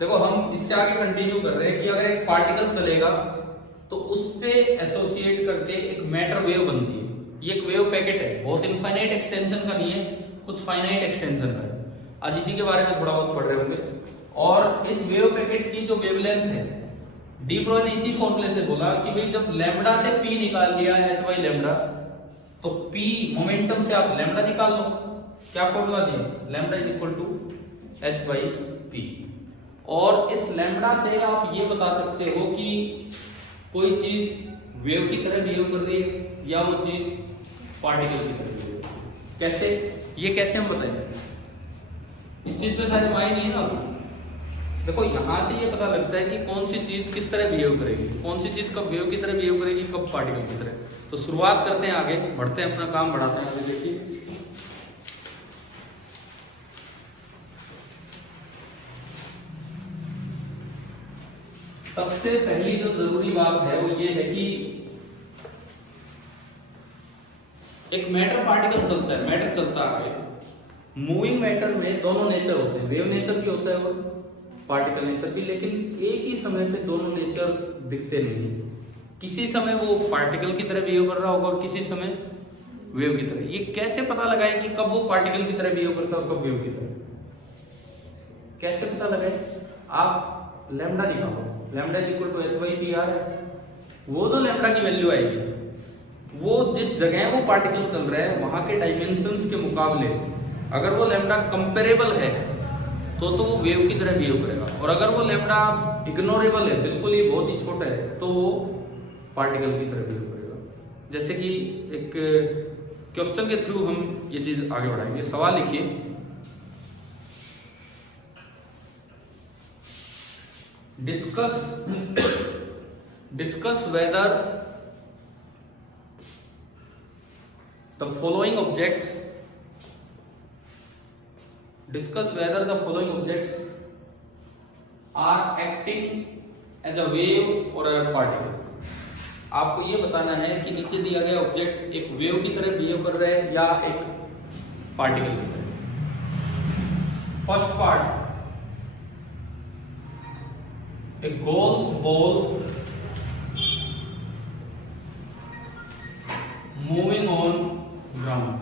देखो हम इससे आगे कंटिन्यू कर रहे हैं कि अगर एक पार्टिकल चलेगा तो उससे एसोसिएट करके एक मैटर वेव बनती है। ये एक वेव पैकेट है, बहुत इनफाइनाइट एक्सटेंशन का नहीं है, कुछ फाइनाइट एक्सटेंशन का है। आज इसी के बारे में थोड़ा बहुत पढ़ रहे होंगे। और इस वेव पैकेट की जो वेवलेंथ है, डी ब्रोई ने इसी फॉर्मूले से बोला कि भाई जब लैम्बडा से पी निकाल लिया एच बाई लैम्बडा, तो पी मोमेंटम से आप लैम्बडा निकाल लो। क्या फॉर्मूला दिया? Lambda is equal to h by p. और इस लैम्बडा से आप ये बता सकते हो कि कोई चीज वेव की तरह बिहेव कर रही है या वो चीज पार्टिकल की तरह बिहेव कर रही है। कैसे? ये कैसे हम बताएंगे? इस चीज पे शायद हम आए नहीं है ना अभी। देखो यहां से ये पता लगता है कि कौन सी चीज किस तरह बिहेव करेगी, कौन सी चीज कब वेव की तरह बिहेव करेगी, कब पार्टिकल की तरह। तो शुरुआत करते हैं, आगे बढ़ते हैं, अपना काम बढ़ाते हैं। आगे देखिए, सबसे पहली जो जरूरी बात है वो ये है कि एक मैटर पार्टिकल चलता है, मैटर चलता है। मूविंग मैटर में दोनों नेचर होते हैं, वेव नेचर भी होता है और पार्टिकल नेचर भी, लेकिन एक ही समय पे दोनों नेचर दिखते नहीं। किसी समय वो पार्टिकल की तरह बिहेव कर रहा होगा और किसी समय वेव की तरह। ये कैसे पता लगाए कि कब वो पार्टिकल की तरह बिहेव करता है और कब वेव की तरह? कैसे पता लगाए? आप लैम्बडा निकालो, lambda is equal to h by p r है। वो जो लैम्बडा की वैल्यू आएगी, वो जिस जगह वो पार्टिकल चल रहा है वहां के डायमेंशंस के मुकाबले अगर वो लैम्बडा कंपेरेबल है तो वो वेव की तरह बिहेव करेगा। और अगर वो लैम्बडा इग्नोरेबल है, बिल्कुल ही बहुत ही छोटा है, तो वो पार्टिकल की तरह बिहेव करेगा। जैसे कि एक क्वेश्चन के थ्रू हम ये चीज आगे बढ़ाएंगे। सवाल लिखिए, discuss whether the following objects are acting as a wave or a particle। आपको ये बताना है कि नीचे दिया गया ऑब्जेक्ट एक वेव की तरह बिहेव कर रहा है या एक पार्टिकल की तरह। First part, a golf ball moving on ground,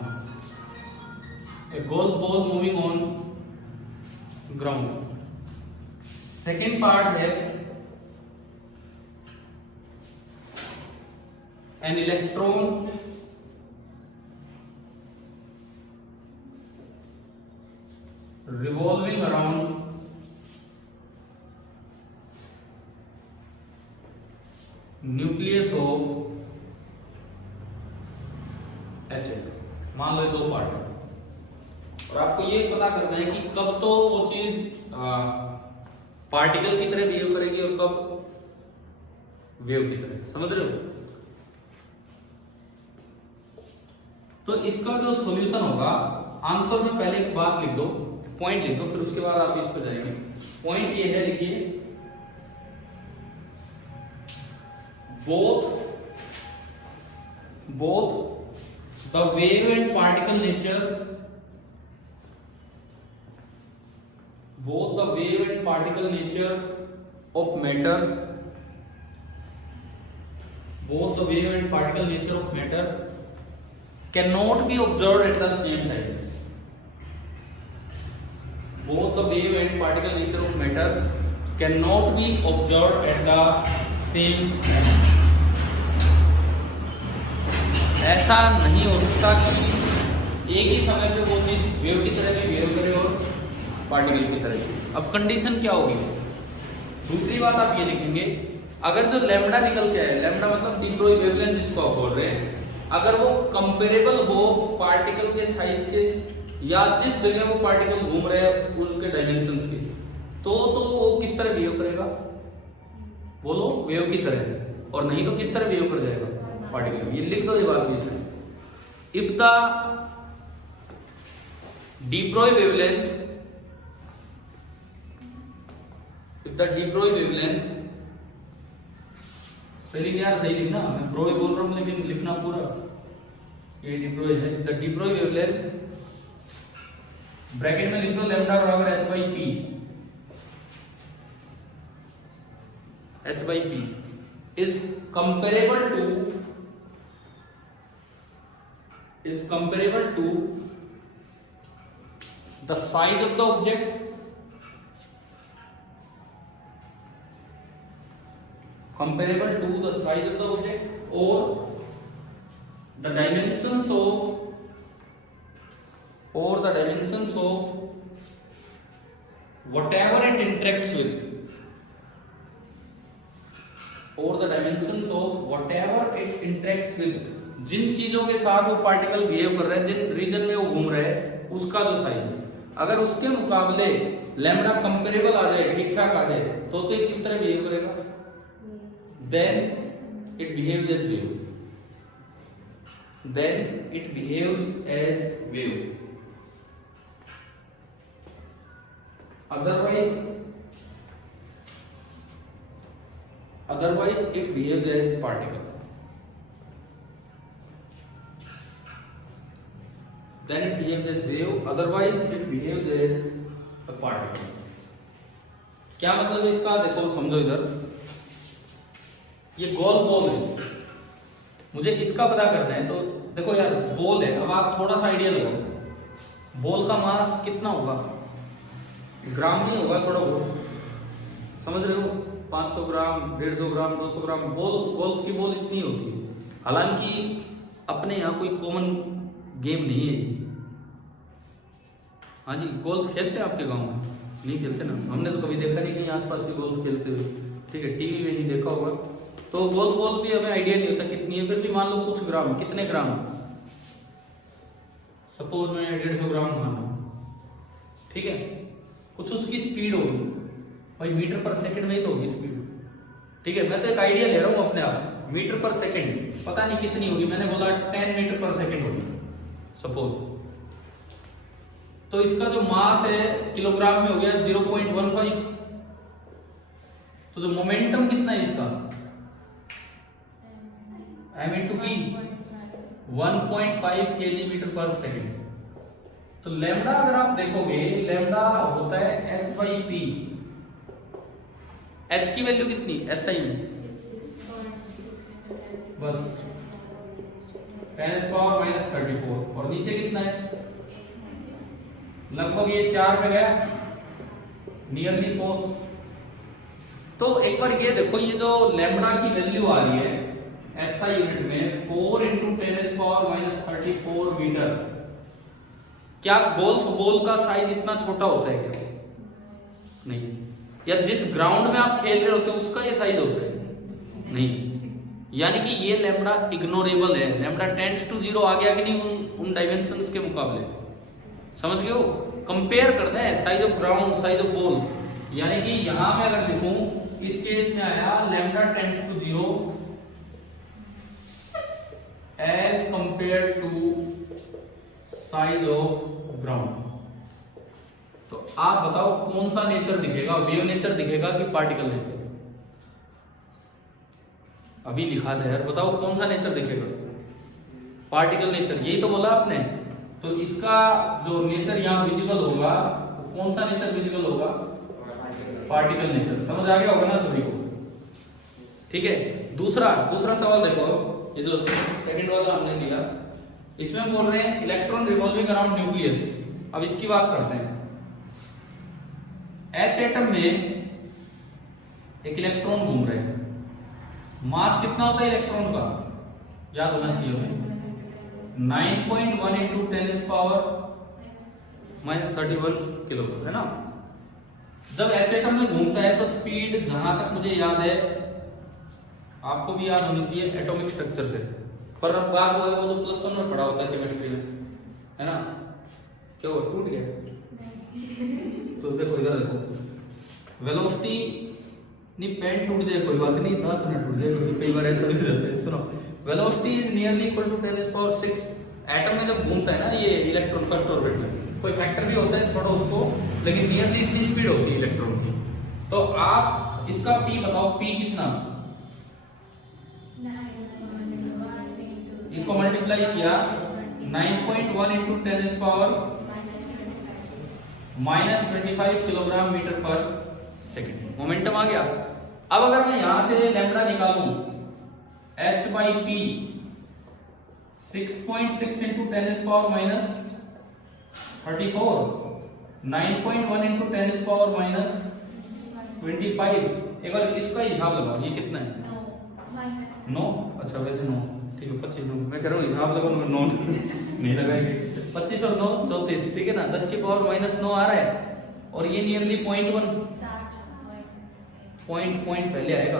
a golf ball moving on ground। second part है an electron revolving around nucleus of H. मान लो दो पार्ट है और आपको ये पता करना है कि कब तो वो चीज पार्टिकल की तरह बिहेव करेगी और कब वेव की तरह। समझ रहे हो? तो इसका जो सॉल्यूशन होगा, आंसर में पहले एक बात लिख दो, पॉइंट लिख दो, फिर उसके बाद आप इस पर जाएंगे। पॉइंट ये है, लिखिए, both the wave and particle nature of matter cannot be observed at the same time। both the wave and particle nature of matter cannot be observed at the same time। ऐसा नहीं हो सकता कि एक ही समय पे वो चीज वेव की तरह भी बिहेव करे और पार्टिकल की तरह भी। अब कंडीशन क्या होगी? दूसरी बात आप ये लिखेंगे, अगर जो लैम्बडा निकल के है, लैम्बडा मतलब डी ब्रोई वेवलेंथ जिसको आप बोल रहे हैं, अगर वो कंपेरेबल हो पार्टिकल के साइज के या जिस जगह वो पार्टिकल घूम रहे हैं उनके डायमेंशंस के, तो वो किस तरह बिहेव करेगा? बोलो, वेव की तरह। और नहीं तो किस तरह बिहेव कर जाएगा? पार्टिकल। ये लिख दो ये बात भी। If the de Broglie wavelength spelling यार सही लिखना, मैं ब्रोई बोल रहा हूं लेकिन लिखना पूरा। ये डी ब्रोई है। The de Broglie wavelength, bracket में लिख दो लैम्बडा बराबर H by P. h by p is comparable to the size of the object or the dimensions of whatever it interacts with, जिन चीजों के साथ वो पार्टिकल बिहेव कर रहा है, जिन रीजन में वो घूम रहा है, उसका जो साइज है, अगर उसके मुकाबले लैम्डा कंपेरेबल आ जाए, ठीक ठाक आ जाए, तो ये किस तरह बिहेव करेगा? then it behaves as wave. Otherwise it behaves as particle. Then it behaves as wave, otherwise it behaves as a particle. क्या मतलब है इसका? देखो समझो, इधर ये गोल बॉल है, मुझे इसका पता करना है। तो देखो यार, बॉल है, अब आप थोड़ा सा आइडिया लगाओ, बॉल का मास कितना होगा? ग्राम नहीं होगा, थोड़ा बहुत समझ रहे हो, 500 ग्राम, 150 ग्राम, 200 ग्राम। गोल्फ की बॉल इतनी होती है। हालांकि अपने यहाँ कोई कॉमन गेम नहीं है। हाँ जी, गोल्फ खेलते हैं आपके गांव में? नहीं खेलते ना, हमने तो कभी देखा नहीं कहीं आसपास भी गोल्फ खेलते हुए। ठीक है, टीवी में ही देखा होगा। तो गोल्फ बॉल भी हमें आइडिया नहीं होता कितनी है, फिर भी मान लो कुछ ग्राम, कितने ग्राम, सपोज मैं 150 ग्राम मान लो, ठीक है, कुछ उसकी स्पीड होगी भाई, मीटर पर सेकंड में ही तो होगी स्पीड। ठीक है, मैं तो एक आइडिया ले रहा हूँ अपने आप, मीटर पर सेकंड पता नहीं कितनी होगी, मैंने बोला 10 मीटर पर सेकंड होगी सपोज। तो इसका जो मास है किलोग्राम में हो गया 0.15। तो जो मोमेंटम कितना है इसका, m into v 1.5 kg metre पर सेकंड। तो लैम्डा अगर आप देखोगे, लैम्डा होता है h by p। h की वैल्यू कितनी, SI में बस 10⁻⁻34, और नीचे कितना है, लगभग ये 4 पे गया, नियरली 4। तो एक बार ये देखो, ये जो लैम्डा की वैल्यू आ रही है SI यूनिट में 4 × 10⁻34 मीटर, क्या गोल्फ बॉल का साइज इतना छोटा होता है क्या? नहीं। या जिस ग्राउंड में आप खेल रहे होते हैं उसका ये साइज होता है? नहीं। यानी कि ये लैम्डा इग्नोरेबल है, लैम्डा टेंड्स टू 0 आ गया कि नहीं उन डायमेंशंस के मुकाबले, समझ गए हो? कंपेयर करते हैं size of ground, size of ball. यानी कि यहां मैं अगर लिखूं, इस केस में आया lambda tends to 0 as compared to size of ground। तो आप बताओ कौन सा नेचर दिखेगा, वेव नेचर दिखेगा कि पार्टिकल नेचर? अभी लिखा था यार, बताओ कौन सा नेचर दिखेगा? पार्टिकल नेचर, यही तो बोला आपने। तो इसका जो नेचर यहाँ विजिबल होगा, कौन सा नेचर विजिबल होगा? Particle nature. समझ आ गया होगा ना सभी को? ठीक है, दूसरा सवाल देखो, ये जो सेकंड वाला हमने लिया, इसमें बोल रहे हैं इलेक्ट्रॉन रिवॉल्विंग अराउंड न्यूक्लियस। अब इसकी बात करते हैं। H एटम में एक इलेक्ट्रॉन घूम रहे हैं, मास कितना होता है इलेक्ट्रॉन का, याद होना चाहिए हमें, 9.1 × 10⁻31 किलोग्राम, है ना। जब H एटम में घूमता है तो स्पीड, जहां तक मुझे याद है, आपको भी याद होनी चाहिए एटॉमिक स्ट्रक्चर से, पर अब बात वो है, वो तो +1 में पढ़ा होता है केमिस्ट्री में, है ना। क्या हुआ, टूट गया? तो देखो इधर देखो, वेलोसिटी नहीं, पेन टूट जाए कोई बात नहीं, दांत ना टूट जाए, कई बार ऐसा भी हो जाता है। सुनो, velocity is nearly equal to 10⁻6। Atom में जब घूमता है ना ये इलेक्ट्रॉन फर्स्ट ऑर्बिट में, कोई फैक्टर भी होता है, छोड़ो उसको, लेकिन नियरली इतनी स्पीड होती है इलेक्ट्रॉन की। तो आप इसका p बताओ, p कितना? इसको मल्टीप्लाई किया 9.1 × 10⁻⁻25 किलोग्राम मीटर पर सेकंड। मोमेंटम आ गया, अब अगर मैं यहां से लैम्बडा निकालूं h by P 6.6 into 10⁻⁻34 9.1 into 10⁻⁻25। एक बार इसका हिसाब लगाओ, ये कितना है? 9। अच्छा वैसे 9 ठीक है, 25 9 मैं कह रहा हूँ हिसाब लगाओ, 9 नहीं लगाएंगे। 25 और 9 34 ठीक है ना, 10⁻⁹ आ रहा है और ये नियरली 0.1 पॉइंट पहले आएगा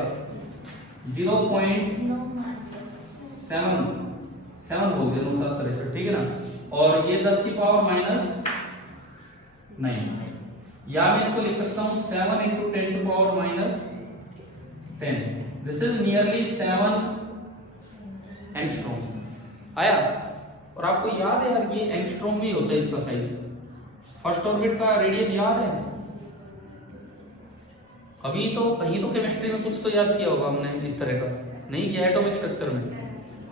0.7 बोल दिया 963 ठीक है ना, और ये 10⁻⁹ या मैं इसको लिख सकता हूं 7 into 10⁻⁻10। This is nearly 7 angstrom आया। और आपको याद है यार ये एंगस्ट्रॉम में होता है इसका साइज। फर्स्ट ऑर्बिट का रेडियस याद है? अभी तो कहीं तो केमिस्ट्री में कुछ तो याद किया होगा हमने इस तरह का, नहीं किया एटॉमिक स्ट्रक्चर में।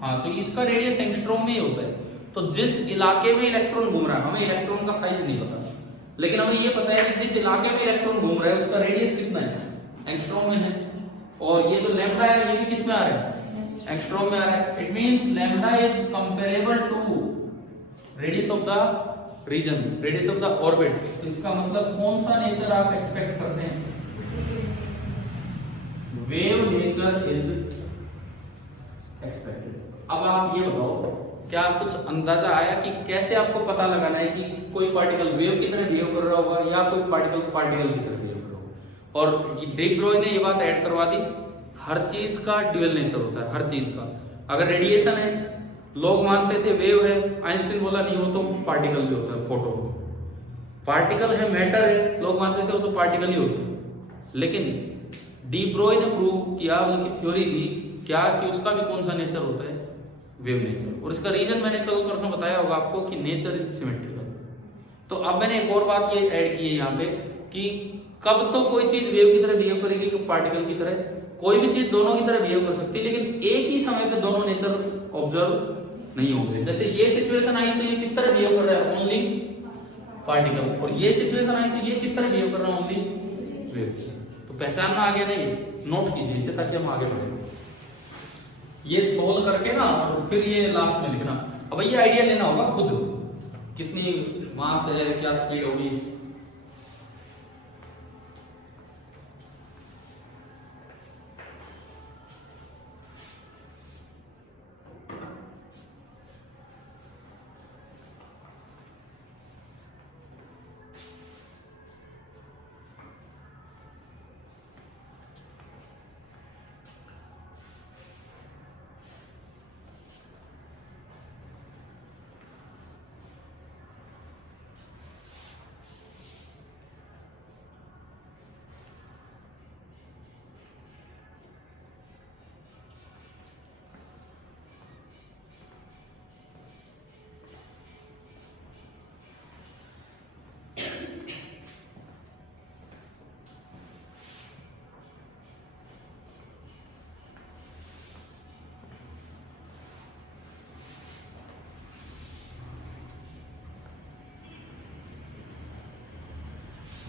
हाँ तो इसका रेडियस एंगस्ट्रॉम में ही होता है। तो जिस इलाके में इलेक्ट्रॉन घूम रहा है, हमें इलेक्ट्रॉन का साइज नहीं पता, लेकिन हमें ये पता है कि जिस इलाके में इलेक्ट्रॉन घूम रहा है उसका रेडियस कितना है, एंगस्ट्रॉम में है। और ये जो लैम्बडा है ये भी किस में आ रहा है, एंगस्ट्रॉम में आ रहा है। It means lambda is comparable to radius of the region, radius of the orbit. तो इसका मतलब कौन सा नेचर आप एक्सपेक्ट करते हैं? Wave nature is expected. अब आप ये बताओ, क्या कुछ अंदाजा आया कि कैसे आपको पता लगाना है कि कोई पार्टिकल वेव की तरह बिहेव कर रहा होगा या कोई पार्टिकल पार्टिकल की तरह बिहेव कर रहा होगा? और डी ब्रोई ने ये बात ऐड करवा दी, हर चीज का ड्यूअल नेचर होता है, हर चीज का। अगर रेडिएशन है, लोग मानते थे वेव है, आइंस्टीन बोला नहीं वो तो पार्टिकल भी होता है, फोटोन। पार्टिकल है, मैटर है, लोग मानते थे वो तो पार्टिकल ही होता है। लेकिन डी ब्रोई ने प्रूव किया, उनकी थ्योरी दी क्या कि उसका भी कौन सा नेचर होता है, वेव नेचर। और इसका रीजन मैंने कल परसों बताया होगा आपको कि नेचर इज सिमेट्रिकल। तो अब मैंने एक और बात ये ऐड की है यहाँ पे कि कब तो कोई चीज वेव की तरह बिहेव करेगी कि पार्टिकल की तरह, कोई भी चीज दोनों की तरह बिहेव कर सकती है, लेकिन एक ही समय पे दोनों नेचर ऑब्जर्व नहीं होंगे। जैसे ये सिचुएशन आई तो ये किस तरह बिहेव कर रहा है, ओनली पार्टिकल, और ये सिचुएशन आई तो ये किस तरह बिहेव कर रहा है, ओनली वेव। तो पहचानना आ गया नहीं, नोट कीजिए इसे ताकि हम आगे बढ़े। ये सोल्व करके ना और फिर ये लास्ट में लिखना। अब ये आइडिया लेना होगा खुद, कितनी वहां से क्या स्पीड होगी।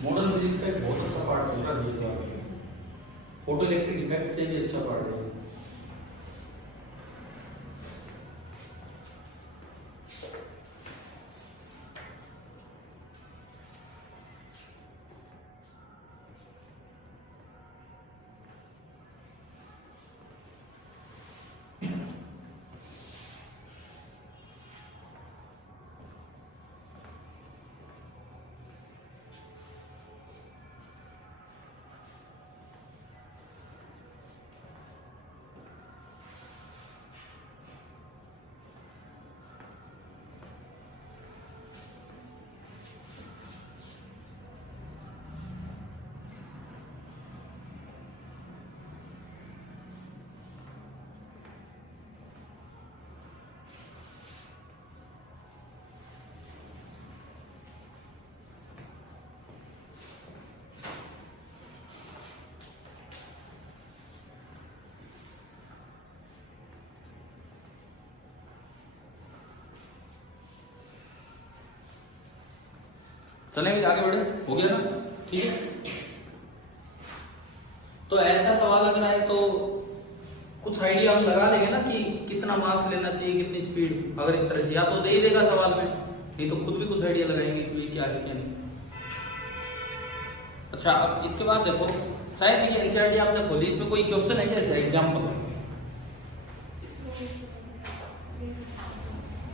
मॉडर्न फिजिक्स का एक बहुत अच्छा पार्ट चल रहा है क्लास में, फोटो इलेक्ट्रिक इफेक्ट से भी अच्छा पार्ट है। चलेंगे आगे बढ़े, हो गया ना, ठीक है। तो ऐसा सवाल अगर आए तो कुछ आइडिया हम लगा लेंगे ना कि कितना मास लेना चाहिए, कितनी स्पीड। अगर इस तरह से या तो दे ही देगा सवाल में, नहीं तो खुद भी कुछ आइडिया लगाएंगे कि ये क्या है क्या नहीं। अच्छा, अब इसके बाद देखो, शायद देखिए एनसीईआरटी आपने खोली, इसमें कोई क्वेश्चन है क्या एग्जाम्पल?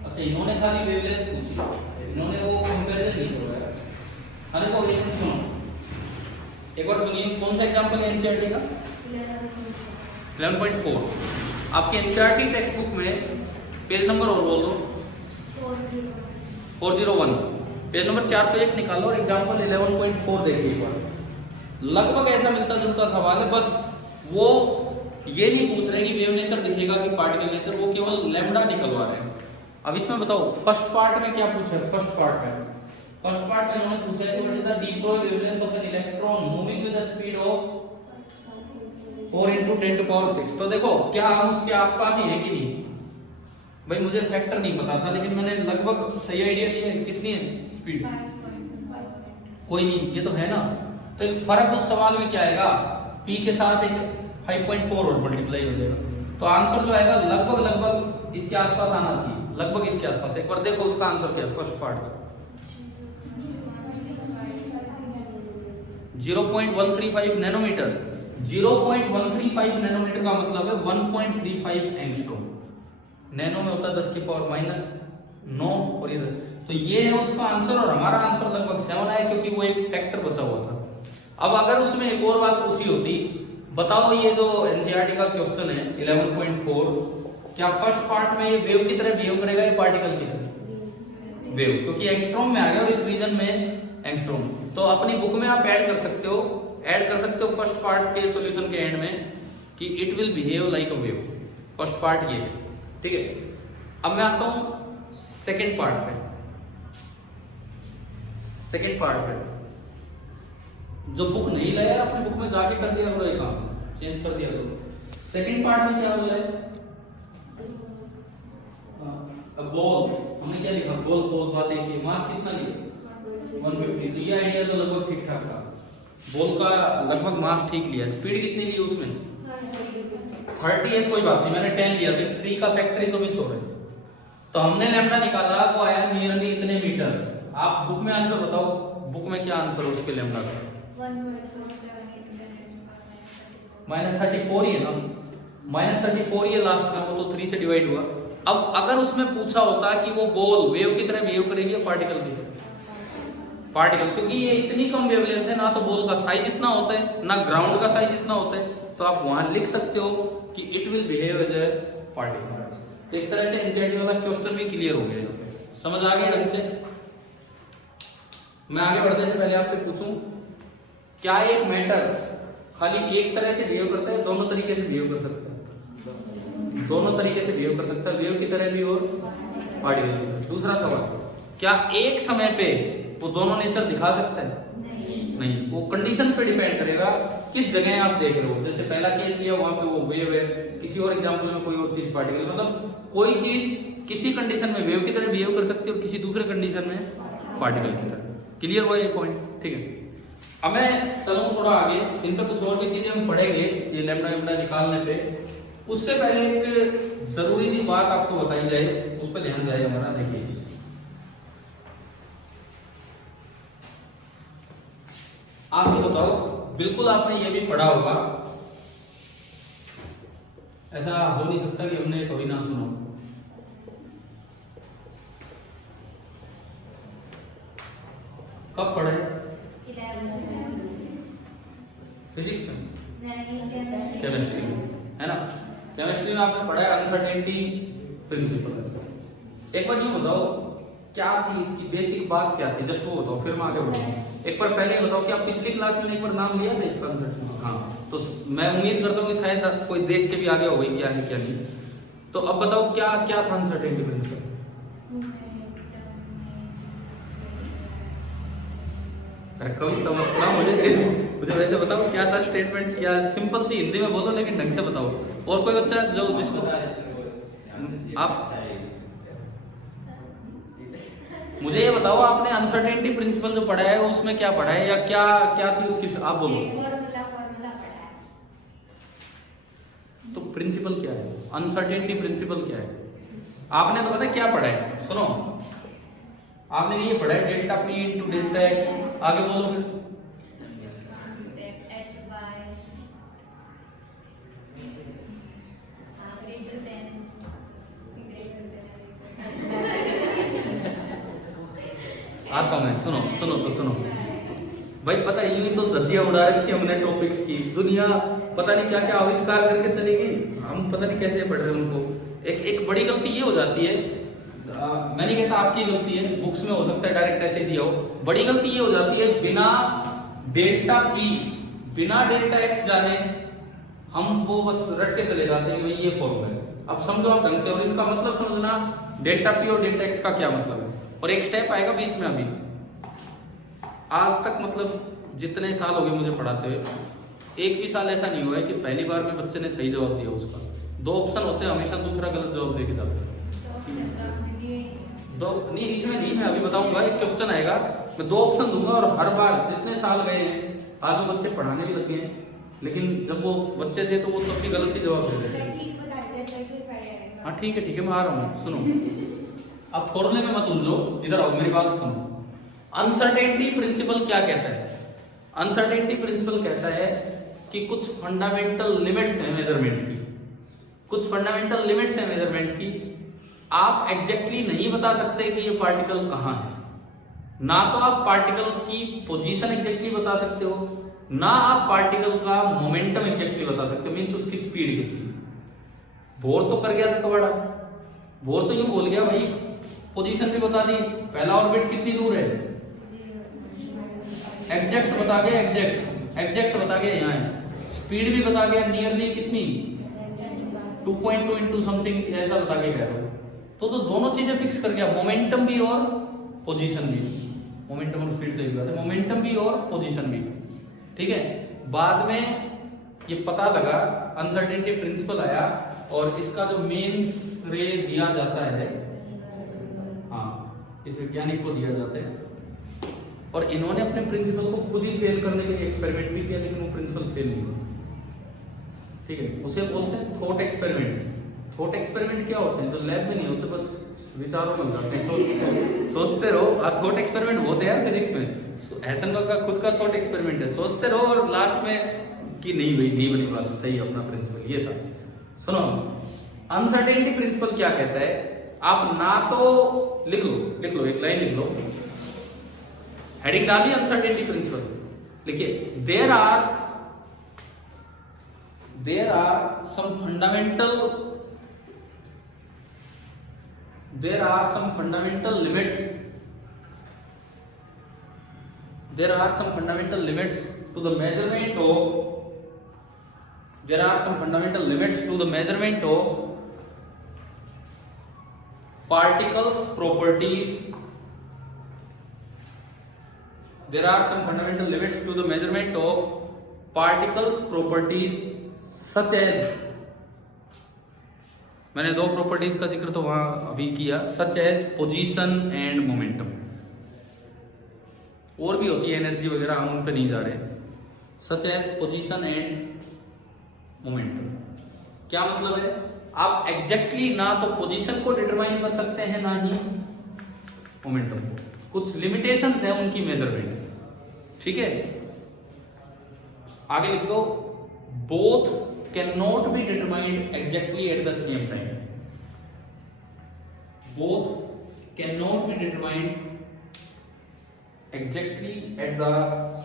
अच्छा, इन्होंने खाली वेवलेंथ पूछी, इन्होंने वो कंपैरिजन नहीं करवाया। अरे तो एक मिनट सुनो, एक बार सुनिए, कौन सा एग्जांपल है एनसीईआरटी का? 11.4। आपके एनसीईआरटी टेक्स्ट बुक में पेज नंबर और बोल दो। 401, पेज नंबर 401 निकालो और एग्जांपल 11.4 देखिए एक बार। लगभग ऐसा मिलता जुलता सवाल है, बस वो ये नहीं पूछ रहे कि वेव नेचर दिखेगा कि पार्टिकल नेचर, वो केवल लैम्डा निकलवा रहे हैं। अब इसमें बताओ फर्स्ट पार्ट में क्या पूछा है? फर्स्ट पार्ट में उन्होंने पूछा है कि what is the deploy wavelength of an electron moving with the speed of 4 × 10⁶। तो देखो क्या हम उसके आसपास ही है कि नहीं? भाई मुझे फैक्टर नहीं पता था, लेकिन मैंने लगभग सही आइडिया दिया है। कितनी है स्पीड? कोई नहीं, ये तो है ना। तो एक फर्क उस सवाल में क्या आएगा, p के साथ एक 5.4 और मल्टीप्लाई हो जाएगा। तो आंसर जो आएगा लगभग इसके आसपास आना चाहिए, लगभग इसके आसपास। एक बार देखो उसका आंसर क्या है फर्स्ट पार्ट का। 0.135 नैनोमीटर। 0.135 नैनोमीटर का मतलब है 1.35 एंगस्ट्रॉम। नैनो में होता है 10⁻⁹ और ये तो ये है उसका आंसर, और हमारा आंसर लगभग 7 आया क्योंकि वो एक फैक्टर बचा हुआ था। अब अगर उसमें एक और बात पूछी होती, बताओ ये जो एनसीईआरटी का क्वेश्चन है 11.4, क्या फर्स्ट पार्ट में ये वेव की तरह बिहेव करेगा या पार्टिकल की तरह? वेव, क्योंकि एंगस्ट्रॉम में आ गया और इस रीजन में एंगस्ट्रॉम। तो अपनी बुक में आप ऐड कर सकते हो फर्स्ट पार्ट के सॉल्यूशन के एंड में कि it will behave like a wave. First part ये है, ठीक है। अब मैं आता हूं सेकंड पार्ट पे। जो बुक नहीं लाया अपनी बुक में जाके कर दिया करो, ये काम चेंज कर दिया करो। सेकंड पार्ट में क्या बोला है? बॉल, हमने क्या लिखा? बॉल बातें की, मास कितना लिया? 150। तो ये आइडिया तो लगभग ठीक ठाक था, बॉल का लगभग मास ठीक लिया। स्पीड कितनी ली उसमें? 30 है, कोई बात नहीं, मैंने 10 लिया तो 3 का फैक्टर ही तो मिस हो रहा है। तो हमने लैम्डा निकाला, वो आया नियरली इतने मीटर। आप बुक में आंसर बताओ, बुक में क्या आंसर है उसके लैम्डा का? -34 ही है ना, -34 ही है लास्ट में, वो तो 3 से डिवाइड हुआ। अब अगर उसमें पूछा होता कि वो बॉल वेव की तरह बिहेव करेगी या पार्टिकल की तरह? पार्टिकल, क्योंकि ये इतनी कम वेवलेंथ है, ना तो बॉल का साइज इतना होता है ना ग्राउंड का साइज इतना होता है, तो आप वहां लिख सकते हो कि it will behave as a particle. तो एक तरह से एनसीईआरटी वाला क्वेश्चन भी क्लियर हो गया, समझ आ गया ढंग से। मैं आगे बढ़ने से पहले आपसे पूछूं, क्या एक मैटर खाली एक तरह से बिहेव करता है, दोनों तरीके से बिहेव कर सकता है? दोनों तरीके से बिहेव कर सकता है, वेव की तरह भी और पार्टिकल की तरह। दूसरा सवाल, क्या एक समय पे वो दोनों नेचर दिखा सकता है? नहीं, वो कंडीशन पे डिपेंड करेगा किस जगह आप देख रहे हो। जैसे पहला केस लिया, वहां पे वो वेव है, किसी और एग्जांपल में कोई और चीज पार्टिकल। मतलब कोई चीज किसी कंडीशन में वेव की तरह बिहेव कर सकती है और किसी दूसरे कंडीशन में पार्टिकल की तरह। क्लियर हुआ ये पॉइंट? ठीक है। अब मैं चलूं थोड़ा आगे, इन पे कुछ और भी चीजें हम पढ़ेंगे ये लैम्डा निकालने पे। उससे पहले एक जरूरी सी बात आपको बताई जाए, उस पर ध्यान जाए हमारा। देखिए, आप ये बताओ, बिल्कुल आपने ये भी पढ़ा होगा, ऐसा हो नहीं सकता कि हमने कभी ना सुना। कब पढ़े? फिजिक्स में, केमिस्ट्री में, है ना। केमिस्ट्री में आपने पढ़ा है अनसर्टेनिटी प्रिंसिपल। एक बार ये बताओ क्या थी इसकी बेसिक बात, क्या थी, जस्ट वो बताओ, फिर मैं आगे बढ़ूंगा। एक बार पहले बताओ, क्या पिछली क्लास में एक बार नाम लिया था इसका अनसर्टेनिटी? हाँ, तो मैं उम्मीद करता हूँ कि शायद कोई देख के भी आगे हो गई क्या है क्या नहीं। तो अब बताओ क्या क्या था अनसर्टेनिटी प्रिंसिपल? कभी समझना मुझे वैसे बताओ क्या था स्टेटमेंट, क्या सिंपल सी हिंदी में बोलो लेकिन ढंग से बताओ। और कोई बच्चा जो जिसको आप मुझे ये बताओ, आपने अनसर्टेनिटी प्रिंसिपल जो पढ़ा है उसमें क्या पढ़ा है, या क्या क्या थी उसकी, आप बोलो। तो प्रिंसिपल क्या है, अनसर्टेनिटी प्रिंसिपल क्या है? आपने तो पता है क्या पढ़ा है, सुनो, आपने ये पढ़ा है delta P into delta x, आगे बोलो फिर। आता मैं, सुनो सुनो तो सुनो भाई, पता है यूं ही तो धज्जियां उड़ा रखी हमने टॉपिक्स की, दुनिया पता नहीं क्या क्या आविष्कार करके चलेगी, हम पता नहीं कैसे पढ़ रहे हैं उनको। एक बड़ी गलती ये हो जाती है, मैं नहीं कहता आपकी गलती है, बुक्स में हो सकता है डायरेक्ट ऐसे दिया हो, बड़ी गलती ये हो जाती है बिना डेल्टा ई बिना डेल्टा एक्स जाने हम वो बस रट के चले जाते हैं ये फॉर्मूला है। अब समझो आप ढंग से, और इनका मतलब समझना, डेल्टा पी और डेल्टा एक्स का क्या मतलब है। और एक स्टेप आएगा बीच में, अभी आज तक मतलब जितने साल हो गए मुझे पढ़ाते हुए, एक भी साल ऐसा नहीं हुआ है कि पहली बार में बच्चे ने सही जवाब दिया उसका। दो ऑप्शन होते हैं, हमेशा दूसरा गलत जवाब देके जाते हैं। दो नहीं, इसमें नहीं, मैं अभी बताऊंगा, एक क्वेश्चन आएगा, मैं दो ऑप्शन दूंगा और हर बार जितने साल गए हैं, आज वो बच्चे पढ़ाने भी लगे हैं, लेकिन जब वो बच्चे थे तो वो तब भी गलत ही जवाब देते थे। हाँ ठीक है मैं आ रहा हूँ, सुनो अब फॉर्मूले में मत उलझो, इधर आओ मेरी बात सुनो। अनसर्टेनिटी प्रिंसिपल क्या कहता है? अनसर्टेनिटी प्रिंसिपल कहता है कि कुछ फंडामेंटल लिमिट्स हैं मेजरमेंट की, कुछ फंडामेंटल लिमिट्स हैं मेजरमेंट की, आप एग्जैक्टली नहीं बता सकते कि ये पार्टिकल कहाँ है, ना तो आप पार्टिकल की पोजीशन एग्जैक्टली बता सकते हो, ना आप पार्टिकल का मोमेंटम एग्जैक्टली बता सकते हो, मींस उसकी स्पीड कितनी। बोर तो कर गया था कबड़ा, बोर तो यूं बोल गया भाई, पोजीशन भी बता दी, पहला ऑर्बिट कितनी दूर है, एग्जैक्ट बता गया, एग्जैक्ट बता गया यहाँ है, स्पीड भी बता गया नियरली कितनी 2.2 इंटू समथिंग ऐसा बता के कह रहा हूँ। तो दोनों चीजें फिक्स कर गया, मोमेंटम भी और पोजीशन भी, मोमेंटम और स्पीड तो एक बात है, मोमेंटम भी और पोजीशन भी, ठीक है। बाद में ये पता लगा, अनसर्टेनिटी प्रिंसिपल आया और इसका जो मेन रे दिया जाता है, हाँ इस वैज्ञानिक को दिया जाता है, और इन्होंने अपने प्रिंसिपल को खुद ही फेल करने के लिए एक्सपेरिमेंट भी किया, लेकिन वो प्रिंसिपल फेल नहीं हुआ, ठीक है। उसे बोलते हैं थॉट एक्सपेरिमेंट। थॉट एक्सपेरिमेंट क्या होते हैं? जो लैब में नहीं होते, बस विचारों में जाते हैं, सोचते रहो। थॉट एक्सपेरिमेंट होते हैं फिजिक्स में, हैसनबर्ग का खुद का थॉट एक्सपेरिमेंट है, सोचते रहो और लास्ट में कि नहीं भाई नहीं बनी बात, सही अपना प्रिंसिपल ये था। सुनो, अनसर्टेनिटी प्रिंसिपल क्या कहता है, आप ना तो लिख लो एक लाइन लिख लो, हेडिंग डालिए अनसर्टेनिटी प्रिंसिपल, लिखिए there are some fundamental limits to the measurement of particles properties. There are some fundamental limits to the measurement of particles properties such as, मैंने दो प्रॉपर्टीज का जिक्र तो वहां अभी किया, such as position and momentum, और भी होती है एनर्जी वगैरह, हम उन पे नहीं जा रहे। Such as position and momentum क्या मतलब है? आप एग्जैक्टली ना तो पोजीशन को डिटरमाइन कर सकते हैं ना ही मोमेंटम को, कुछ लिमिटेशंस है उनकी मेजरमेंट, ठीक है। आगे लिख दो, both can not be determined exactly at the same time. Both can not be determined exactly at the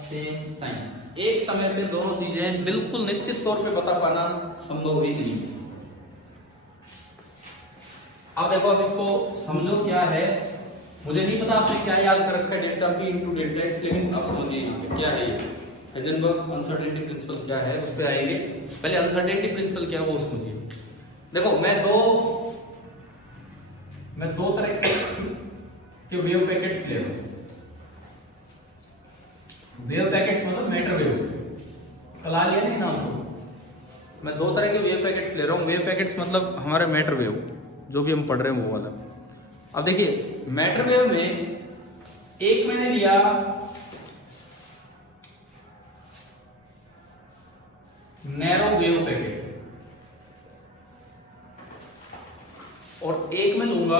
same time. एक समय पे दोनों चीजें बिल्कुल निश्चित तौर पे बता पाना संभव ही नहीं। अब देखो, अब इसको समझो क्या है, मुझे नहीं पता आपने क्या याद कर रखा है delta P into delta x, लेकिन अब समझिए क्या है ये हाइजेनबर्ग अनसर्टेनिटी प्रिंसिपल क्या है, उस पर आएंगे। पहले अनसर्टेनिटी प्रिंसिपल क्या है वो समझिए। देखो, मैं दो तरह के वेव पैकेट्स ले रहा हूं। वेव पैकेट्स मतलब मैटर वेव, कला लिया नहीं नाम तो। मैं दो तरह के वेव पैकेट्स ले रहा हूं। वेव पैकेट्स मतलब हमारे मैटर वेव जो भी हम पढ़ रहे हैं वो वाला। अब देखिए, मैटर वेव में एक मैंने लिया नैरो वेव पैकेट, और एक मैं लूंगा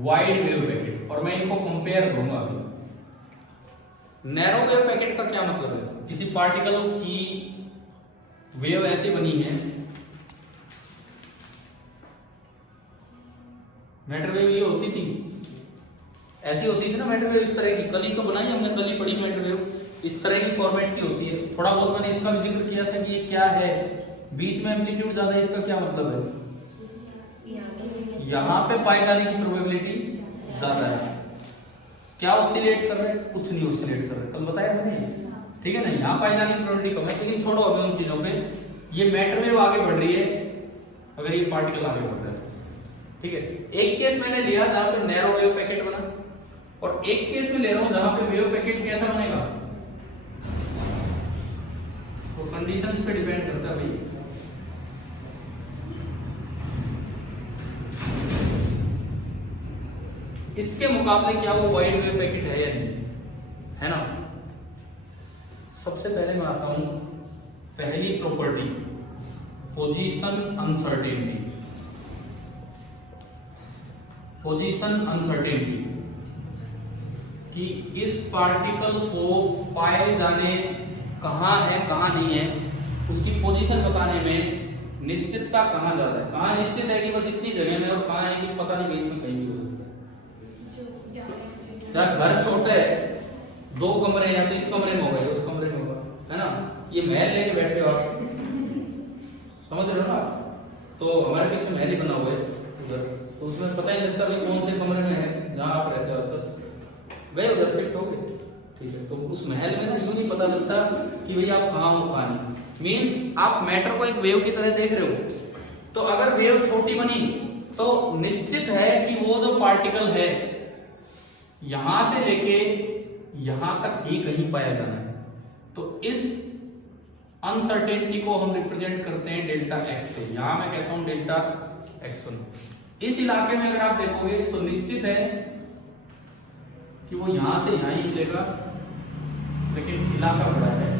वाइड वेव पैकेट और मैं इनको कंपेयर करूंगा। नैरो वेव पैकेट का क्या मतलब है? किसी पार्टिकल की वेव ऐसी बनी है, मैटर वेव ये होती थी, ऐसी होती थी ना मैटर वेव, इस तरह की। कल ही तो बनाई हमने, कल ही पढ़ी मैटर वेव, इस तरह की फॉर्मेट की होती है। थोड़ा बहुत मैंने इसका भी जिक्र किया था कि ये क्या है, बीच में एम्पलीट्यूड ज्यादा है, इसका क्या मतलब है? यहाँ पे पाई जाने की प्रोबेबिलिटी ज्यादा है। क्या ऑसिलेट कर रहे हैं? कुछ नहीं ऑसिलेट कर रहे, कल बताया था नहीं, ठीक है ना। यहाँ पाई जाने की प्रोबेबिलिटी कम है, लेकिन छोड़ो अभी उन चीजों पे। ये मैटर वेव आगे बढ़ रही है अगर ये पार्टिकल आगे बढ़ रहा है, ठीक है। एक केस मैंने लिया जहां पे नैरो वेव पैकेट बना, और एक केस में ले रहा हूं जहां पे वेव पैकेट कैसा बनेगा, तो कंडीशंस पे डिपेंड करता है भाई। इसके मुकाबले क्या वो वाइड वेव पैकेट है या नहीं, है ना। सबसे पहले मैं आता हूं पहली property, position uncertainty. Position uncertainty कि इस पार्टिकल को पाए जाने कहां है कहां नहीं है, उसकी पोजीशन बताने में निश्चितता कहां ज्यादा है। कहां निश्चित है कि बस इतनी जगह में, और कहां है कि पता नहीं बीच में कहीं भी हो सकता है। चाहे घर छोटे है, 2 कमरे, या तो इस कमरे में होगा उस कमरे में होगा, है ना। ये महल लेके बैठे हो आप, समझ रहे हो ना। तो हमारे पीछे महल ही बना हुआ है उधर, तो उसमें पता ही लगता भाई कौन से कमरे में है जहां आप रहते हो आसपास। गए उधर शिफ्ट हो गए, ठीक है। तो उस महल में ना यूं नहीं पता लगता कि भैया आप कहाँ हो कहाँ नहीं। मीन्स आप मैटर को एक वेव की तरह देख रहे हो, तो अगर वेव छोटी बनी तो निश्चित है कि वो जो पार्टिकल है यहां से लेके यहां तक ही कहीं पाया जाना है। तो इस अनसर्टेनिटी को हम रिप्रेजेंट करते हैं डेल्टा एक्स से। यहां मैं कहता हूं डेल्टा x1। इस इलाके में अगर आप देखोगे तो निश्चित है कि वो यहां से यहां ही मिलेगा, लेकिन इलाका बड़ा है,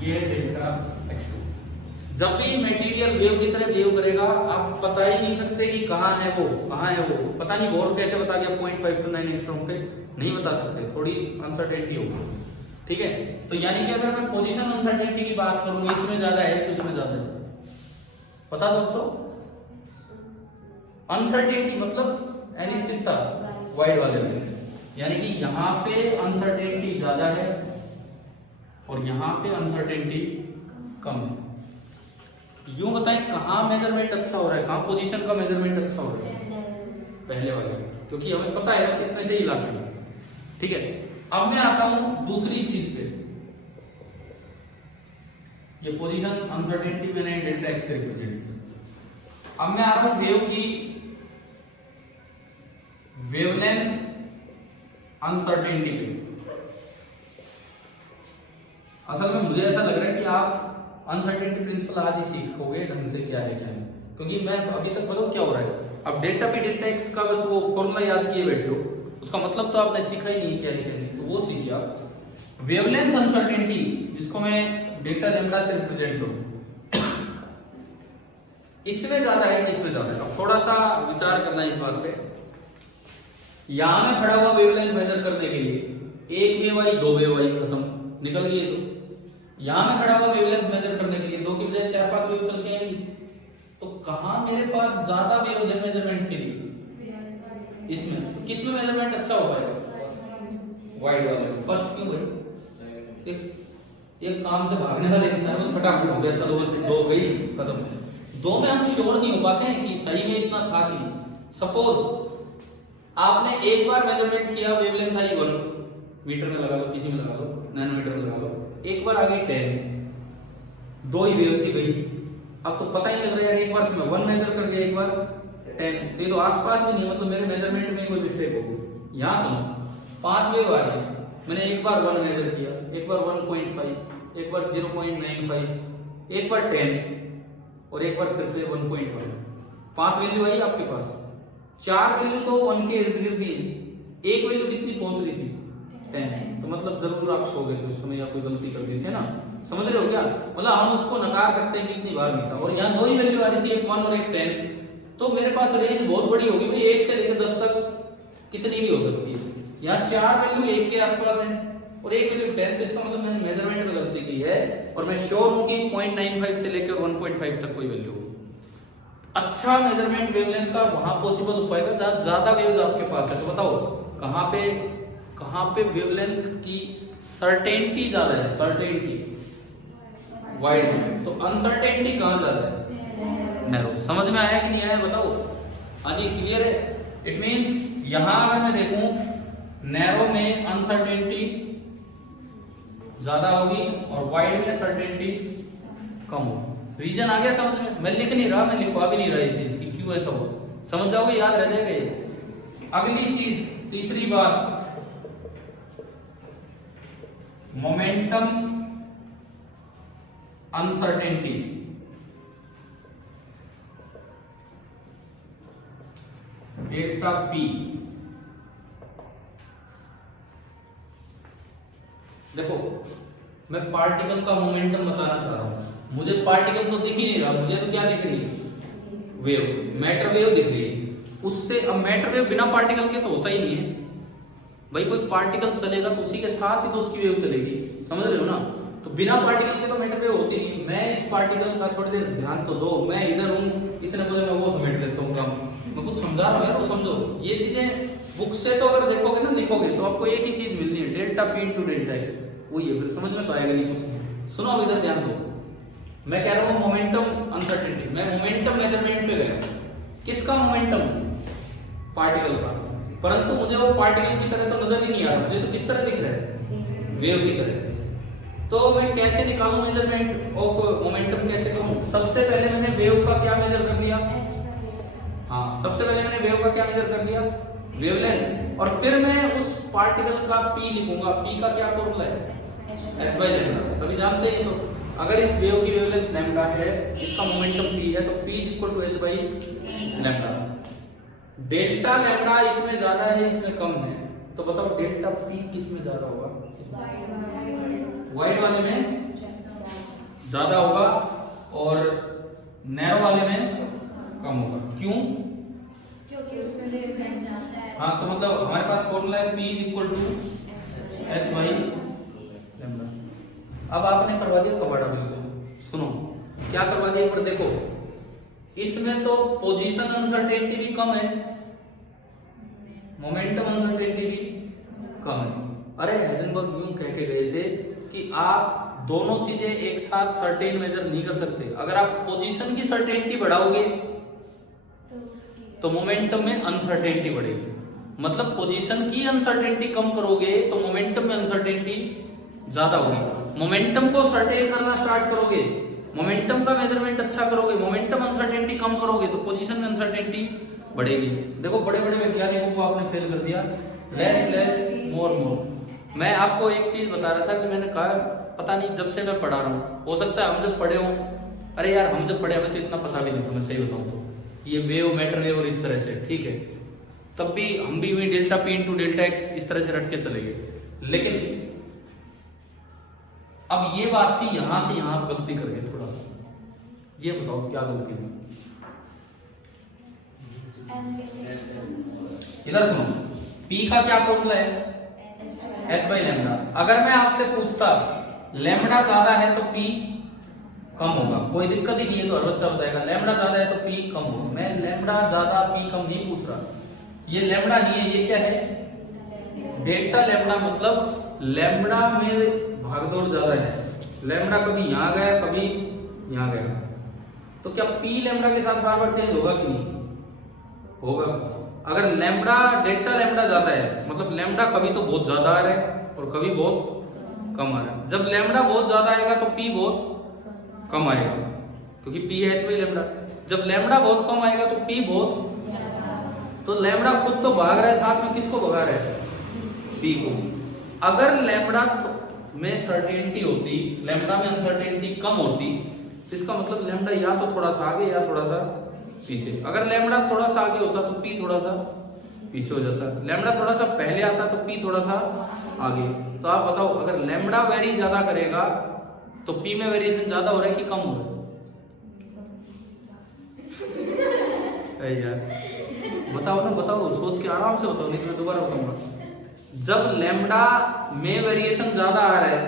ये है डेल्टा x2। जब भी मटेरियल वेव की तरह वेव करेगा, आप पता ही नहीं सकते कि कहां है वो, कहां है वो। पता नहीं बोर्ड कैसे बता दिया 0.5 to 9 एंगस्ट्रॉम पे, नहीं बता सकते, थोड़ी अनसर्टेनिटी होगी, ठीक है। तो यानी कि अगर मैं पोजीशन अनसर्टेनिटी की बात करूं, इसमें ज्यादा है तो इसमें ज्यादा है, पता दोस्तों। अनसर्टेनिटी मतलब अनिश्चितता वाइड वाले से, यानी कि यहाँ पे अनसर्टेनिटी ज्यादा है और यहाँ पे अनसर्टेनिटी कम है। यूं बताएं कहाँ मेजरमेंट अच्छा हो रहा है, कहाँ पोजीशन का मेजरमेंट अच्छा हो रहा है, पहले वाले, क्योंकि हमें पता है बस इतने से ही इलाके में, ठीक है। अब मैं आता हूं दूसरी चीज पे। ये पोजीशन अनसर्टेनिटी मैंने डेल्टा एक्स से रिप्रेजेंट किया। अब मैं आ रहा हूं वेव की वेवलेंथ अनसर्टेनिटी पे। असल में मुझे ऐसा लग रहा है कि आप अनसर्टेनिटी प्रिंसिपल आज ही सीखोगे ढंग से, क्या है क्या नहीं, क्योंकि मैं अभी तक बताऊं क्या हो रहा है। अब डेल्टा पी डेल्टा एक्स का बस वो फॉर्मूला याद किए बैठे हो, उसका मतलब तो आपने सीखा ही नहीं क्या लिखा नहीं, तो वो सीखिए आप। वेवलेंथ अनसर्टेनिटी, जिसको मैं डेल्टा लैम्डा से रिप्रेजेंट करूं, इसमें ज्यादा है कि इसमें ज्यादा है। अब थोड़ा सा विचार करना है इस बात पे। यहां में खड़ा हुआ वेवलेंथ मेजर करने के लिए, एक वेव आई, 2 वेव आई, खत्म, निकल गई। तो यहां में खड़ा हुआ वेवलेंथ मेजर करने के लिए 2 की बजाय 4-5 वेव चल के आएंगी। तो कहां मेरे पास ज्यादा वेव है मेजरमेंट के लिए, इसमें। तो किस में मेजरमेंट अच्छा हो पाएगा, वाइड वाले। फर्स्ट क्यों भाई, एक काम से भागने वाले इंसान को फटाफट हो गया, चलो बस 2 गई, खत्म। 2 में हम श्योर नहीं हो पाते हैं कि सही में इतना था कि नहीं। सपोज आपने एक बार मेजरमेंट किया, वेवलेंथ आई 1 मीटर में लगा लो, किसी में लगा लो, नैनोमीटर में लगा लो, एक बार आ गई 10, 2 ही वेव थी गई। अब तो पता ही लग रहा है यार, एक बार तो मैं 1 मेजर कर गया, एक बार 10, तो ये तो आसपास भी नहीं, मतलब मेरे मेजरमेंट में कोई मिस्टेक होगी। यहाँ सुनो, 5 वेव आ गई, मैंने एक बार 1 मेजर किया, एक बार 1.5, एक बार 0.95, एक बार 10 और एक बार फिर से 1.1। 5 वैल्यू आई आपके पास, 4 वैल्यू तो 1 के इर्द गिर्द ही, एक वैल्यू कितनी पहुंच रही थी, 10। तो मतलब जरूर आप सो गए थे उस समय, या कोई गलती कर दी थी ना, समझ रहे हो क्या। मतलब हम उसको नकार सकते हैं कि इतनी बार नहीं था। और यहाँ 2 ही वैल्यू आ रही थी, एक 1 और एक 10, तो मेरे पास रेंज बहुत बड़ी होगी भाई, 1 से लेकर 10 तक कितनी भी हो सकती है। यहाँ 4 वैल्यू 1 के आसपास है और 1 वैल्यू 10, तो इसका मतलब मैंने मेजरमेंट में गलती की है और मैं श्योर हूं कि 0.95 से लेकर 1.5 तक कोई वैल्यू होगी। अच्छा मेजरमेंट वेवलेंथ का वहां पॉसिबल हो पाएगा जहां ज्यादा वेव्स आपके पास है। तो बताओ कहां पे वेवलेंथ की सर्टेनिटी ज्यादा है, सर्टेनिटी वाइड में, तो अनसर्टेनिटी कहां ज्यादा है, नैरो। समझ में आया कि नहीं आया बताओ? हाँ जी, क्लियर है। इट मींस यहां अगर मैं देखूं नैरो में अनसर्टेनिटी ज्यादा होगी और वाइड में सर्टेनिटी कम होगी। रीजन आ गया समझ में? मैं लिख नहीं रहा, मैं लिखवा भी नहीं रहा ये चीज कि क्यों ऐसा हुआ, समझ जाओगे, याद रह जाएगा ये। अगली चीज, तीसरी बात, मोमेंटम अनसर्टेनिटी। डेल्टा पी, देखो मैं पार्टिकल का मोमेंटम बताना चाह रहा हूं। मुझे पार्टिकल तो दिख ही नहीं रहा, मुझे तो क्या दिख रही है, वेव, मैटर वेव दिख रही है। उससे अब मैटर वेव बिना पार्टिकल के तो होता ही नहीं है भाई। कोई पार्टिकल चलेगा तो उसी के साथ ही तो उसकी वेव चलेगी, समझ रहे हो ना? तो बिना पार्टिकल के तो मैटर वेव होती नहीं। मैं इस पार्टिकल का थोड़ी देर ध्यान तो दो, मैं इधर हूं, इतने बजे मैं वो समेट लेता हूँ काम, मैं कुछ समझा रहा हूँ यार, वो समझो। ये चीजें बुक से तो अगर देखोगे ना, लिखोगे तो आपको एक ही चीज मिलनी है, delta P into delta x, वही है। फिर समझ में तो आएगा नहीं कुछ। सुनो अब इधर ध्यान दो, मैं कह रहा हूँ मोमेंटम अनसर्टेनिटी, मैं मोमेंटम मेजरमेंट पे गया। किसका मोमेंटम? पार्टिकल का। परंतु मुझे वो पार्टिकल की तरह तो नजर ही नहीं आ रहा, मुझे तो किस तरह दिख रहा है, वेव की तरह। तो मैं कैसे निकालूं मेजरमेंट ऑफ मोमेंटम, कैसे करूं? सबसे पहले मैंने वेव का क्या मेजर कर लिया, हाँ सबसे पहले मैंने वेव का क्या मेजर कर लिया, वेवलेंथ। और फिर मैं उस पार्टिकल का पी लिखूंगा। पी का क्या फॉर्मूला है, h बाई लैम्डा, सभी जानते हैं। तो अगर इस वेव की वेवलेंथ लैम्डा है, इसका मोमेंटम p है, तो p is equal to h by lambda. Delta lambda इसमें ज्यादा है, इसमें कम है, तो बताओ डेल्टा p किस में ज्यादा होगा? वाइड वाले में ज्यादा होगा और नैरो वाले में कम होगा। क्यों? क्योंकि उसमें वेवलेंथ ज्यादा है। हाँ, तो मतलब हमारे पास फॉर्मूला है p is equal to h by lambda. अब आपने करवा दिया कबाड़ा बिल्कुल। सुनो क्या करवा दिया, पर देखो इसमें तो पोजीशन अनसर्टेनिटी भी कम है, मोमेंटम अनसर्टेनिटी भी कम है। अरे हाइजेनबर्ग यूं कह के गए थे कि आप दोनों चीजें एक साथ सर्टेन मेजर नहीं कर सकते। अगर आप पोजीशन की सर्टेनिटी बढ़ाओगे तो मोमेंटम में अनसर्टेनिटी बढ़ेगी, मतलब पोजीशन की अनसर्टेनिटी कम करोगे तो मोमेंटम में अनसर्टेनिटी ज्यादा होगी। मोमेंटम को सर्टेन करना स्टार्ट करोगे, मोमेंटम का मेजरमेंट अच्छा करोगे, मोमेंटम अनसर्टेनिटी कम करोगे तो पोजीशन में अनसर्टेनिटी बढ़ेगी। देखो बड़े बड़े वैज्ञानिकों को आपने फेल कर दिया, लेस लेस मोर मोर। मैं आपको एक चीज बता रहा था कि मैंने कहा पता नहीं जब से मैं पढ़ा रहा हूँ, हो सकता है हम जब पढ़े हो, अरे यार हम जब पढ़े हमें तो इतना पता भी नहीं था, मैं सही बताऊँ तो ये वेव मैटर वेव और इस तरह से, ठीक है, तब भी हम भी हुई delta P into delta x इस तरह से रट के चले गए। लेकिन अब ये बात थी, यहां से यहां गलती कर गए थोड़ा सा, ये बताओ क्या गलती हुई? इधर सुनो, P का क्या फॉर्मूला है, h बाई लैम्डा। अगर मैं आपसे पूछता लैम्डा ज्यादा है तो P कम होगा, कोई दिक्कत ही नहीं है, तो हर बच्चा बताएगा लैम्डा ज्यादा है तो P कम होगा। मैं लैम्डा ज्यादा P कम नहीं पूछ रहा, ये लैम्डा नहीं है, ये क्या है, डेल्टा लैम्डा। मतलब लैम्डा में भागदौड़ ज्यादा है, लैम्डा कभी यहां गया कभी यहां गया, तो क्या P लैम्डा के साथ बार बार चेंज होगा कि नहीं होगा? अगर लैम्डा डेल्टा लैम्डा ज्यादा है मतलब लैम्डा कभी तो बहुत ज्यादा आ रहा है और कभी बहुत कम आ रहा है। जब लैम्डा बहुत ज्यादा आएगा तो P बहुत कम आएगा, क्योंकि P है h बाई लैम्डा। जब लैम्डा बहुत कम आएगा तो P बहुत, तो लैम्डा खुद तो भाग रहा है, साथ में किसको भगा रहा है, P को। अगर लैम्डा में सर्टेनिटी होती, लैम्डा में अनसर्टेनिटी कम होती, तो इसका मतलब लैम्डा या तो थोड़ा सा आगे या थोड़ा सा पीछे। अगर लैम्डा थोड़ा सा आगे होता तो P थोड़ा सा पीछे हो जाता, लैम्डा थोड़ा सा पहले आता तो P थोड़ा सा आगे। तो आप बताओ अगर लैम्डा वेरी ज्यादा करेगा तो P में वेरिएशन ज्यादा हो रहा है कि कम हो रहा है? अरे यार बताओ ना, बताओ, सोच के आराम से बताओ, नहीं तो मैं दोबारा बताऊंगा। जब लैम्बडा में वेरिएशन ज्यादा आ रहा है,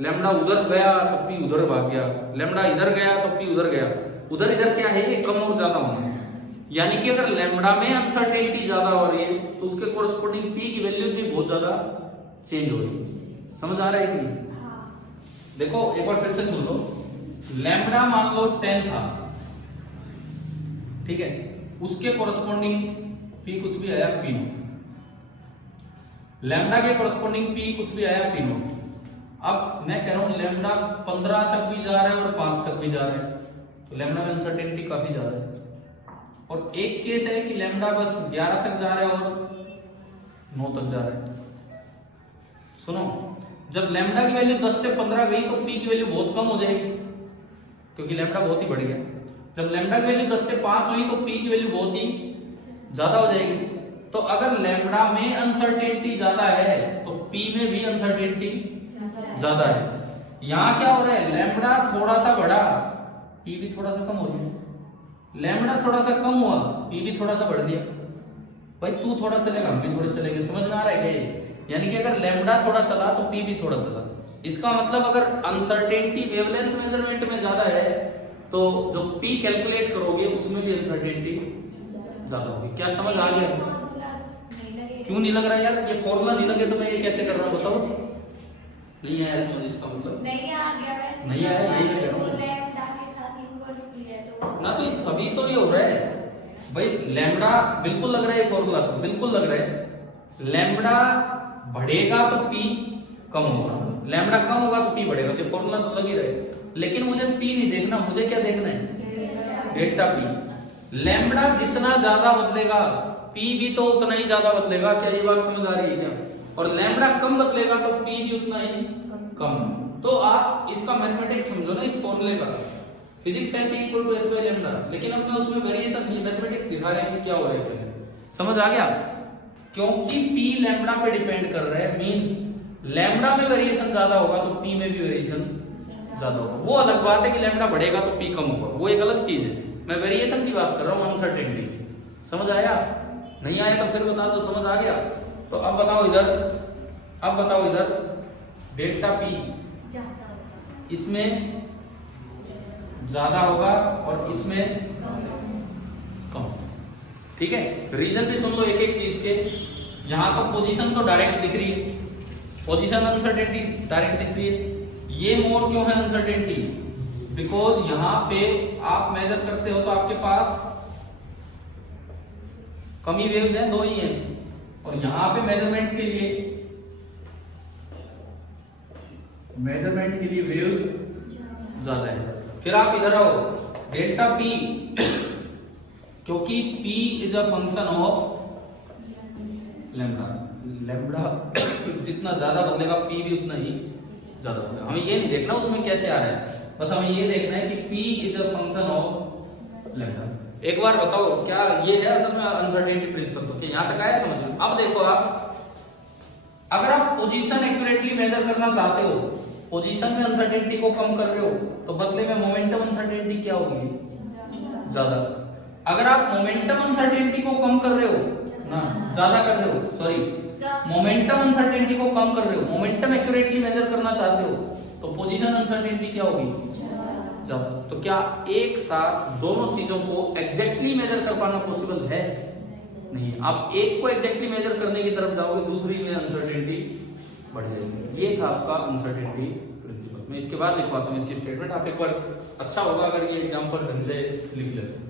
लैम्बडा उधर गया तो पी उधर भाग गया, लैम्बडा इधर गया तो पी उधर गया, उधर इधर क्या है, ये कम और ज्यादा होना है। यानी कि अगर लैम्बडा में अनसर्टेनिटी ज्यादा हो रही है तो उसके कोरस्पोंडिंग पी की वैल्यूज भी बहुत ज्यादा चेंज हो रही है। समझ आ रहा है कि नहीं? हाँ। देखो एक बार फिर से सुन लो, लैम्बडा मान लो 10 था, ठीक है, उसके कोरस्पोंडिंग पी कुछ भी आया पी नो, लैम्बडा के कोरस्पोंडिंग पी कुछ भी आया पी नो। अब मैं कह रहा हूं लैम्बडा 15 तक भी जा रहा है और 5 तक भी जा रहा है, तो लैम्बडा में अनसर्टेनिटी काफी ज्यादा है। और एक केस है कि लैम्बडा बस 11 तक जा रहा है और 9 तक जा रहा है। सुनो, जब लैम्बडा की वैल्यू 10 से 15 गई तो पी की वैल्यू बहुत कम हो जाएगी, क्योंकि लैम्बडा बहुत ही बढ़ गया। जब लैम्बडा की वैल्यू 10 से 5 हुई तो पी की वैल्यू बहुत ही ज्यादा हो जाएगी। तो अगर लैम्बडा में अनसर्टेनिटी ज्यादा है तो पी में भी अनसर्टेनिटी ज्यादा है। यहां क्या हो रहा है, लैम्बडा थोड़ा सा बढ़ा, पी भी थोड़ा सा कम हो गया, लैम्बडा थोड़ा सा कम हुआ, पी भी थोड़ा सा बढ़ दिया। भाई तू थोड़ा चलेगा हम भी थोड़े चलेंगे, समझ में आ रहा है क्या ये? यानी कि अगर लैम्बडा थोड़ा चला तो पी भी थोड़ा चला। इसका मतलब अगर अनसर्टेनिटी वेवलेंथ मेजरमेंट में ज्यादा है तो जो पी कैलकुलेट करोगे उसमें भी अनसर्टेनिटी ज्यादा होगी। क्या समझ आ गया? क्यों नहीं लग रहा यार? ये फॉर्मूला नहीं लगे तो मैं ये कैसे कर रहा हूँ बताओ? नहीं आया समझ इसका मतलब? नहीं आ गया वैसे। नहीं आया, यही मैं कह रहा हूँ। वो लैम्बडा के साथ इनवर्स भी है तो ना तो तभी तो ये हो रहा है भाई। लैम्बडा बिल्कुल लग रहा है, फॉर्मूला तो बिल्कुल लग रहा है। लैम्बडा बढ़ेगा तो पी कम होगा, लैम्बडा कम होगा तो पी बढ़ेगा, तो फॉर्मूला तो लग ही रहा है। लेकिन मुझे पी नहीं देखना, मुझे क्या देखना है? Delta P. लैम्बडा जितना ज्यादा बदलेगा पी भी तो उतना ही ज्यादा बदलेगा। क्या ये बात समझ आ रही है क्या? और लैम्बडा कम बदलेगा तो पी भी उतना ही कम। तो आप इसका मैथमेटिक्स समझो ना, इस फॉर्मूले का, physics at equal to h by lambda. लेकिन अब मैं उसमें वेरिएशन मैथमेटिक्स दिखा रहे हैं कि क्या हो रहा है, समझ आ गया? क्योंकि पी लैम्बडा पे डिपेंड कर रहा है, मींस लैम्बडा में वेरिएशन ज्यादा होगा तो पी में भी वेरिएशन ज्यादा होगा। वो अलग बात है कि लैम्बडा बढ़ेगा तो पी कम होगा, वो एक अलग चीज है। मैं वेरिएशन की बात कर रहा हूँ, अनसर्टेनिटी की। समझ आया? नहीं आया तो फिर बता दो, समझ आ गया? तो अब बताओ इधर, अब बताओ इधर डेल्टा पी इसमें ज्यादा होगा और इसमें कम। ठीक है, रीजन भी सुन लो एक एक चीज के। यहां तो पोजीशन तो डायरेक्ट दिख रही है, पोजीशन अनसर्टेनिटी डायरेक्ट दिख रही है। ये मोड क्यों है अनसर्टेनिटी? बिकॉज यहां पे आप मेजर करते हो तो आपके पास कमी वेव्स हैं, दो ही हैं, और यहां पे मेजरमेंट के लिए वेव्स ज्यादा है। फिर आप इधर आओ, डेल्टा पी, क्योंकि P is a function of lambda. Lambda जितना ज्यादा बदलेगा P भी उतना ही ज्यादा बदलेगा। हमें ये नहीं देखना उसमें कैसे आ रहा है, बस हमें ये देखना है कि P is a function of lambda. एक बार बताओ, क्या ये है असल में अनसर्टेनिटी प्रिंसिपल? तो यहां तक आया समझ में? अब देखो आप, अगर आप पोजीशन एक्यूरेटली मेजर करना चाहते हो, पोजीशन में अनसर्टेनिटी को कम कर रहे हो, तो बदले में मोमेंटम अनसर्टेनिटी क्या होगी? ज्यादा। अगर आप मोमेंटम अनसर्टेनिटी को कम कर रहे हो ना, ज्यादा कर रहे हो, सॉरी, मोमेंटम अनसर्टेनिटी को कम कर रहे हो, मोमेंटम एक्यूरेटली मेजर करना चाहते हो, तो पोजीशन अनसर्टेनिटी क्या होगी? ज्यादा। तो क्या एक साथ दोनों चीजों को एग्जैक्टली मेजर कर पाना पॉसिबल है? नहीं। आप एक को एग्जैक्टली मेजर करने की तरफ जाओगे, दूसरी में अनसर्टेनिटी बढ़ जाएगी। ये था आपका अनसर्टेनिटी प्रिंसिपल। मैं इसके बाद लिखवाता हूँ इसकी स्टेटमेंट, आप एक बार, अच्छा होगा अगर ये एग्जांपल ढंग से लिख लेते।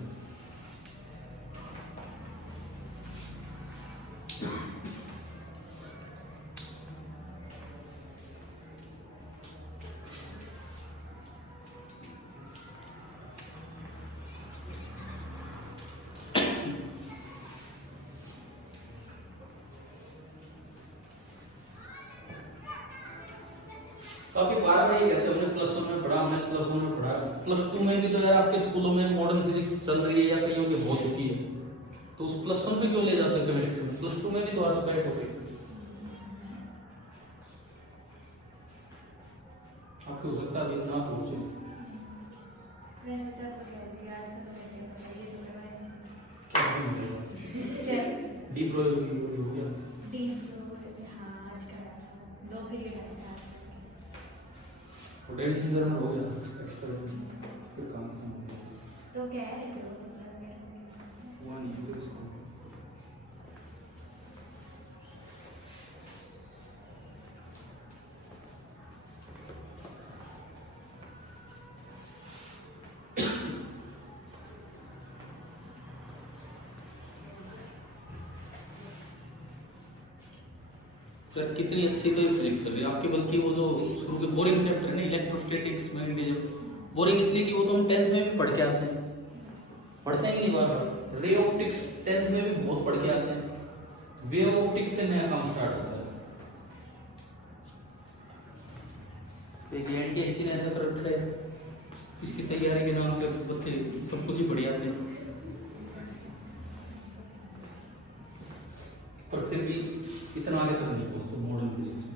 काफी बार बार ये कहते हैं हमने प्लस 1 में पढ़ा, हमने प्लस 1 में पढ़ा, प्लस 2 में भी तो यार आपके स्कूलों में मॉडर्न फिजिक्स चल रही है या कहीं के हो चुकी है, तो उस प्लस 1 में क्यों ले जाते हो केमिस्ट्री में? प्लस 2 में भी तो आ चुका है टॉपिक। आपको हो सकता है अभी ना पूछे। वैसे सर तो कह दिया आज तो कैसे बताइए तो करवाएंगे। क्या चल डी प्रोबेबिलिटी हो गया। डी हाँ आज करा था 2 पीरियड आया था आज। पोटेंशियल जनरल हो गया एक्स्ट्रा फिर काम तो कह रहे थे वो तो सर कह रहे थे। हुआ नहीं फिर उसको। सर कितनी अच्छी तो फिजिक्स चल रही है आपकी, बल्कि वो जो शुरू के बोरिंग चैप्टर है ना इलेक्ट्रोस्टैटिक्स मैग्नेटिज्म, बोरिंग इसलिए कि वो तो हम 10th में भी पढ़ के आते हैं, पढ़ते हैं कि बार रे ऑप्टिक्स 10th में भी बहुत पढ़ के आते हैं, वेव ऑप्टिक्स से नया काम स्टार्ट होता है। देखिए एनटीएससी ने ऐसा कर रखा है, इसकी तैयारी के नाम पे बच्चे सब कुछ ही पढ़ जाते हैं, पर फिर भी इतना आगे तक नहीं पहुंचते मॉडर्न फिजिक्स में।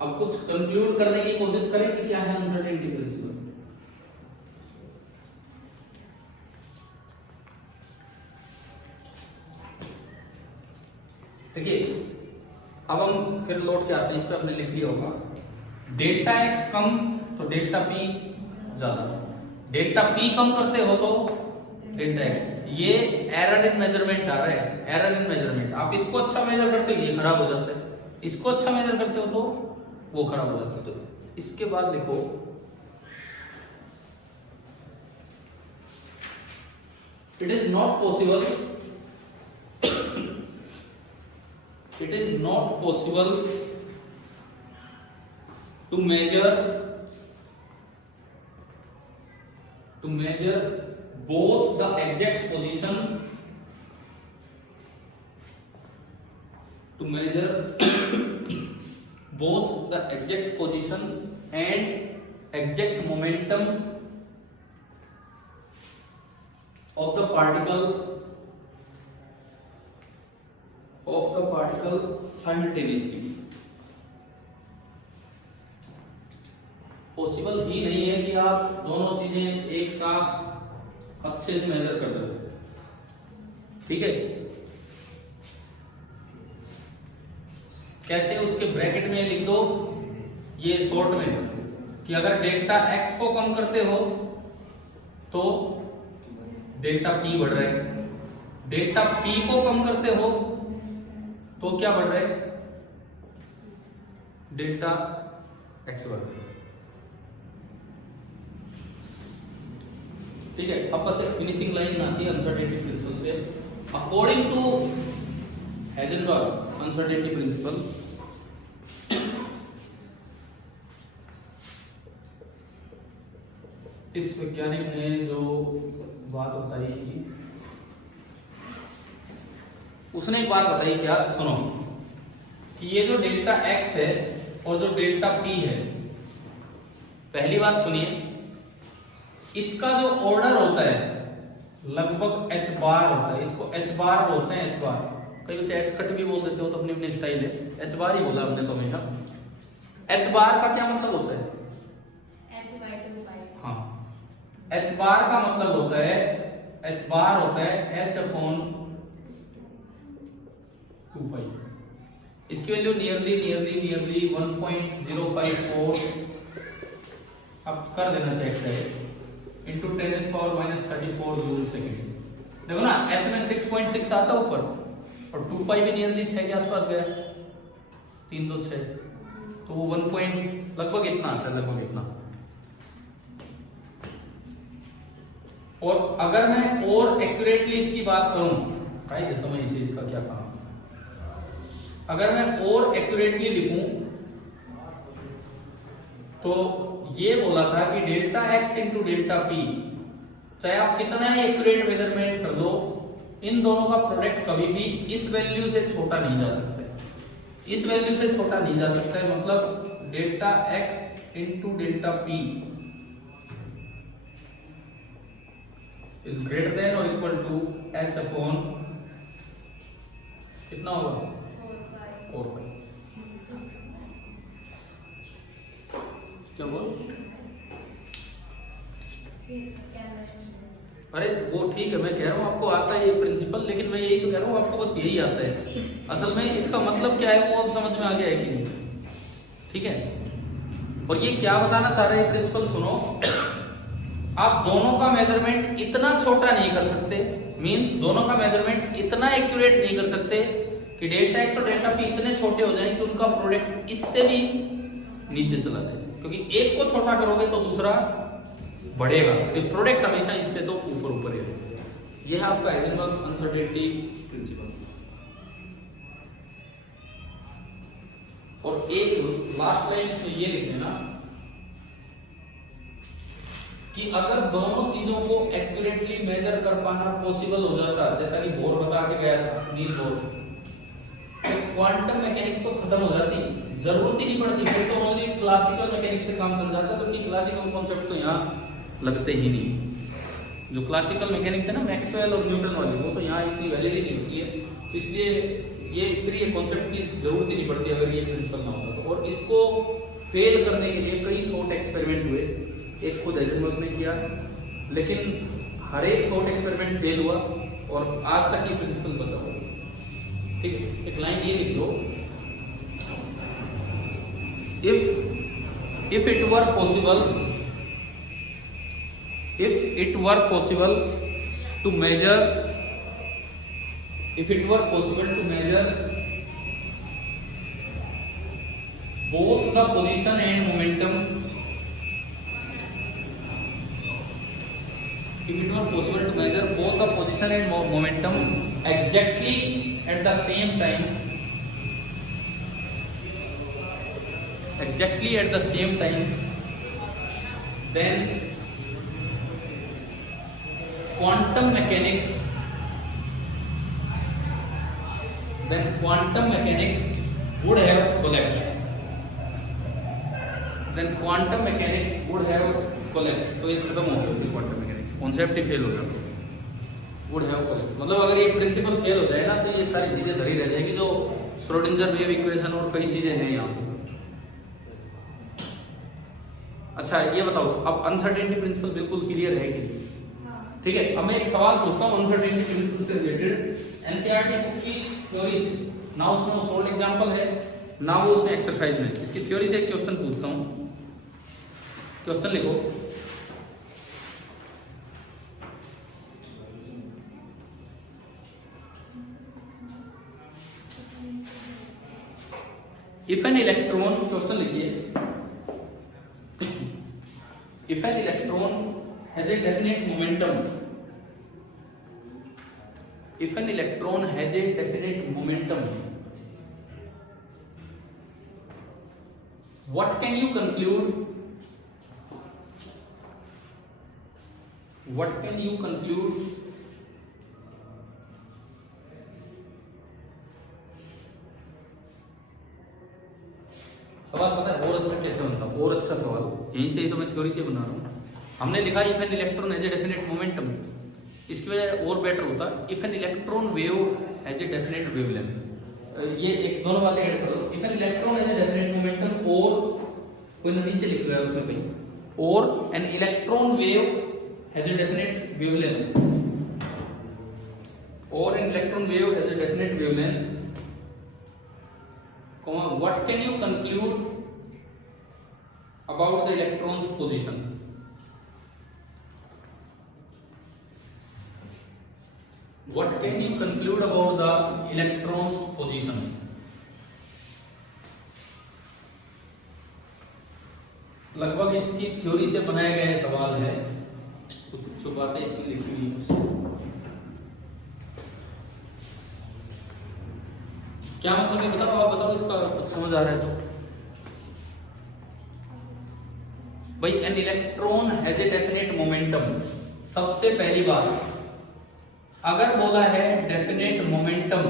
अब कुछ कंक्लूड करने की कोशिश करें कि क्या है अनसर्टेनिटी प्रिंसिपल। देखिए अब हम फिर लौट के आते हैं, इस पे आपने लिख लिया होगा डेल्टा एक्स कम तो डेल्टा पी ज्यादा, डेल्टा पी कम करते हो तो डेल्टा एक्स। ये एरर इन मेजरमेंट आ रहा है, एरर इन मेजरमेंट। आप इसको अच्छा मेजर करते हो ये खराब हो जाता है, इसको अच्छा मेजर करते हो तो वो खराब हो जाता है। तो इसके बाद देखो it is not possible, it is not possible to measure both the exact position and exact momentum of the particle simultaneously। Possible ही नहीं है कि आप दोनों चीजें एक साथ अच्छे से मेजर कर सको, ठीक है। कैसे, उसके ब्रैकेट में लिख दो ये शॉर्ट में कि अगर डेल्टा एक्स को कम करते हो तो डेल्टा पी बढ़ रहा है, डेल्टा पी को कम करते हो तो क्या बढ़ रहा है, डेल्टा एक्स बढ़ रहा है, ठीक है। अब बस एक फिनिशिंग लाइन आती है अनसर्टेनिटी प्रिंसिपल पे। According to Heisenberg uncertainty principle, इस वैज्ञानिक ने जो बात बताई थी, उसने एक बात बताई, क्या सुनो, कि ये जो डेल्टा एक्स है और जो डेल्टा पी है, पहली बात सुनिए, इसका जो ऑर्डर होता है लगभग एच बार होता है, इसको एच बार बोलते हैं, एच बार। कई बच्चे एच कट भी बोल देते हो तो अपनी अपनी स्टाइल है, एच बार ही बोला हमने तो हमेशा। एच बार का क्या मतलब होता है, हाँ, एच बार का मतलब होता है, एच बार होता है एच अपॉन 2 इसकी वैल्यू नियरली 1.054 अब कर देना चेक करें इंटू 10⁻⁻34 जूल सेकेंड। देखो ना एच में 6.6 आता ऊपर और 2 भी नियरली 6 के आसपास गया, 3 तो 6 तो वो 1 पॉइंट लगभग इतना आता है, लगभग इतना। और अगर मैं और एक्यूरेटली इसकी बात करूं, ट्राई देता हूं मैं इसे, इसका क्या काम, अगर मैं और एक्यूरेटली लिखूं तो ये बोला था कि delta x into delta P, चाहे आप कितना ही एक्यूरेट मेजरमेंट कर लो, इन दोनों का प्रोडक्ट कभी भी इस वैल्यू से छोटा नहीं जा सकता है, इस वैल्यू से छोटा नहीं जा सकता है। मतलब delta x into delta P is greater than और इक्वल टू एच अपॉन कितना होगा 4 पाई। क्या बोल? अरे वो ठीक है, मैं कह रहा हूँ आपको आता है ये प्रिंसिपल, लेकिन मैं यही तो कह रहा हूँ आपको बस यही आता है। असल में इसका मतलब क्या है वो अब समझ में आ गया है कि नहीं? ठीक है। और ये क्या बताना चाह रहे हैं प्रिंसिपल सुनो, आप दोनों का मेजरमेंट इतना छोटा नहीं कर सकते, मींस दोनों का मेजरमेंट इतना एक्यूरेट नहीं कर सकते कि डेल्टा एक्स और डेल्टा पी इतने छोटे हो जाएं कि उनका प्रोडक्ट इससे भी नीचे चला जाए, क्योंकि एक को छोटा करोगे तो दूसरा बढ़ेगा, तो प्रोडक्ट हमेशा इससे तो ऊपर ऊपर ही रहेगा। यह है आपका हाइजेनबर्ग अनसर्टेनिटी प्रिंसिपल। और एक लास्ट लाइन इसमें ये लिख लेना कि अगर दोनों चीजों को एक्यूरेटली मेजर कर पाना पॉसिबल हो जाता, जैसा कि बोर बता के गया था, नील बोर, तो क्वांटम मैकेनिक्स तो खत्म हो जाती, जरूरत ही नहीं पड़ती, फिर तो ओनली क्लासिकल मैकेनिक्स से काम चल जाता, जबकि क्लासिकल कॉन्सेप्ट तो यहाँ लगते ही नहीं। जो क्लासिकल मैकेनिक्स है ना, मैक्सवेल और न्यूटन वाली, वो तो यहाँ इतनी वैलिडिटी नहीं होती है, तो इसलिए ये फिर ये कॉन्सेप्ट की जरूरत ही नहीं पड़ती अगर ये प्रिंसिपल ना होता तो। और इसको फेल करने के लिए कई थॉट एक्सपेरिमेंट हुए, एक खुद हाइजेनबर्ग ने किया, लेकिन हर एक थॉट एक्सपेरिमेंट फेल हुआ और आज तक ये प्रिंसिपल बचा हुआ। ठीक है, एक लाइन ये लिख लो, if it were possible to measure both the position and momentum, exactly at the same time, then quantum mechanics would have collapsed. तो ये खत्म हो गया क्वांटम मैकेनिक्स, कॉन्सेप्ट ही फेल हो गया, वुड हैव collapsed। मतलब अगर ये प्रिंसिपल फेल हो जाए ना तो ये सारी चीजें धरी रह जाएगी, जो श्रोडिंगर वेव इक्वेशन और कई चीजें हैं यहाँ। अच्छा ये बताओ, अब अनसर्टेनिटी प्रिंसिपल बिल्कुल क्लियर है कि? ठीक है, अब मैं एक सवाल पूछता हूँ अनसर्टेनिटी प्रिंसिपल से रिलेटेड, एनसीईआरटी बुक की थ्योरी से, ना उसमें सोल्ड एग्जांपल है ना वो उसमें एक्सरसाइज में, इसकी थ्योरी से एक क्वेश्चन पूछता हूँ। क्वेश्चन लिखो, इफ एन इलेक्ट्रॉन, क्वेश्चन लिखिए, if an electron has a definite momentum, what can you conclude सवाल पता है और अच्छा कैसे बनता है, और अच्छा सवाल, यहीं से ही तो मैं थ्योरी से बना रहा हूँ। हमने लिखा if an electron has a definite momentum, इसकी वजह और बेटर होता if N electron wave has a definite wavelength. ये एक दोनों बातें ऐड कर दो, if an electron has a definite momentum, और कोई ना नीचे लिख रहा है उसमें कहीं, और an electron wave has a definite wavelength, और an electron wave has a definite wavelength, what can you conclude about the electron's position? What can you conclude about the electron's position? लगभग इसकी थ्योरी से बनाया गया सवाल है, कुछ बातें इसमें लिखी हुई है। क्या मतलब है बताओ, आप बताओ, इसका कुछ समझ आ रहा है तो? भाई an electron has a definite momentum, सबसे पहली बात, अगर बोला है डेफिनेट मोमेंटम,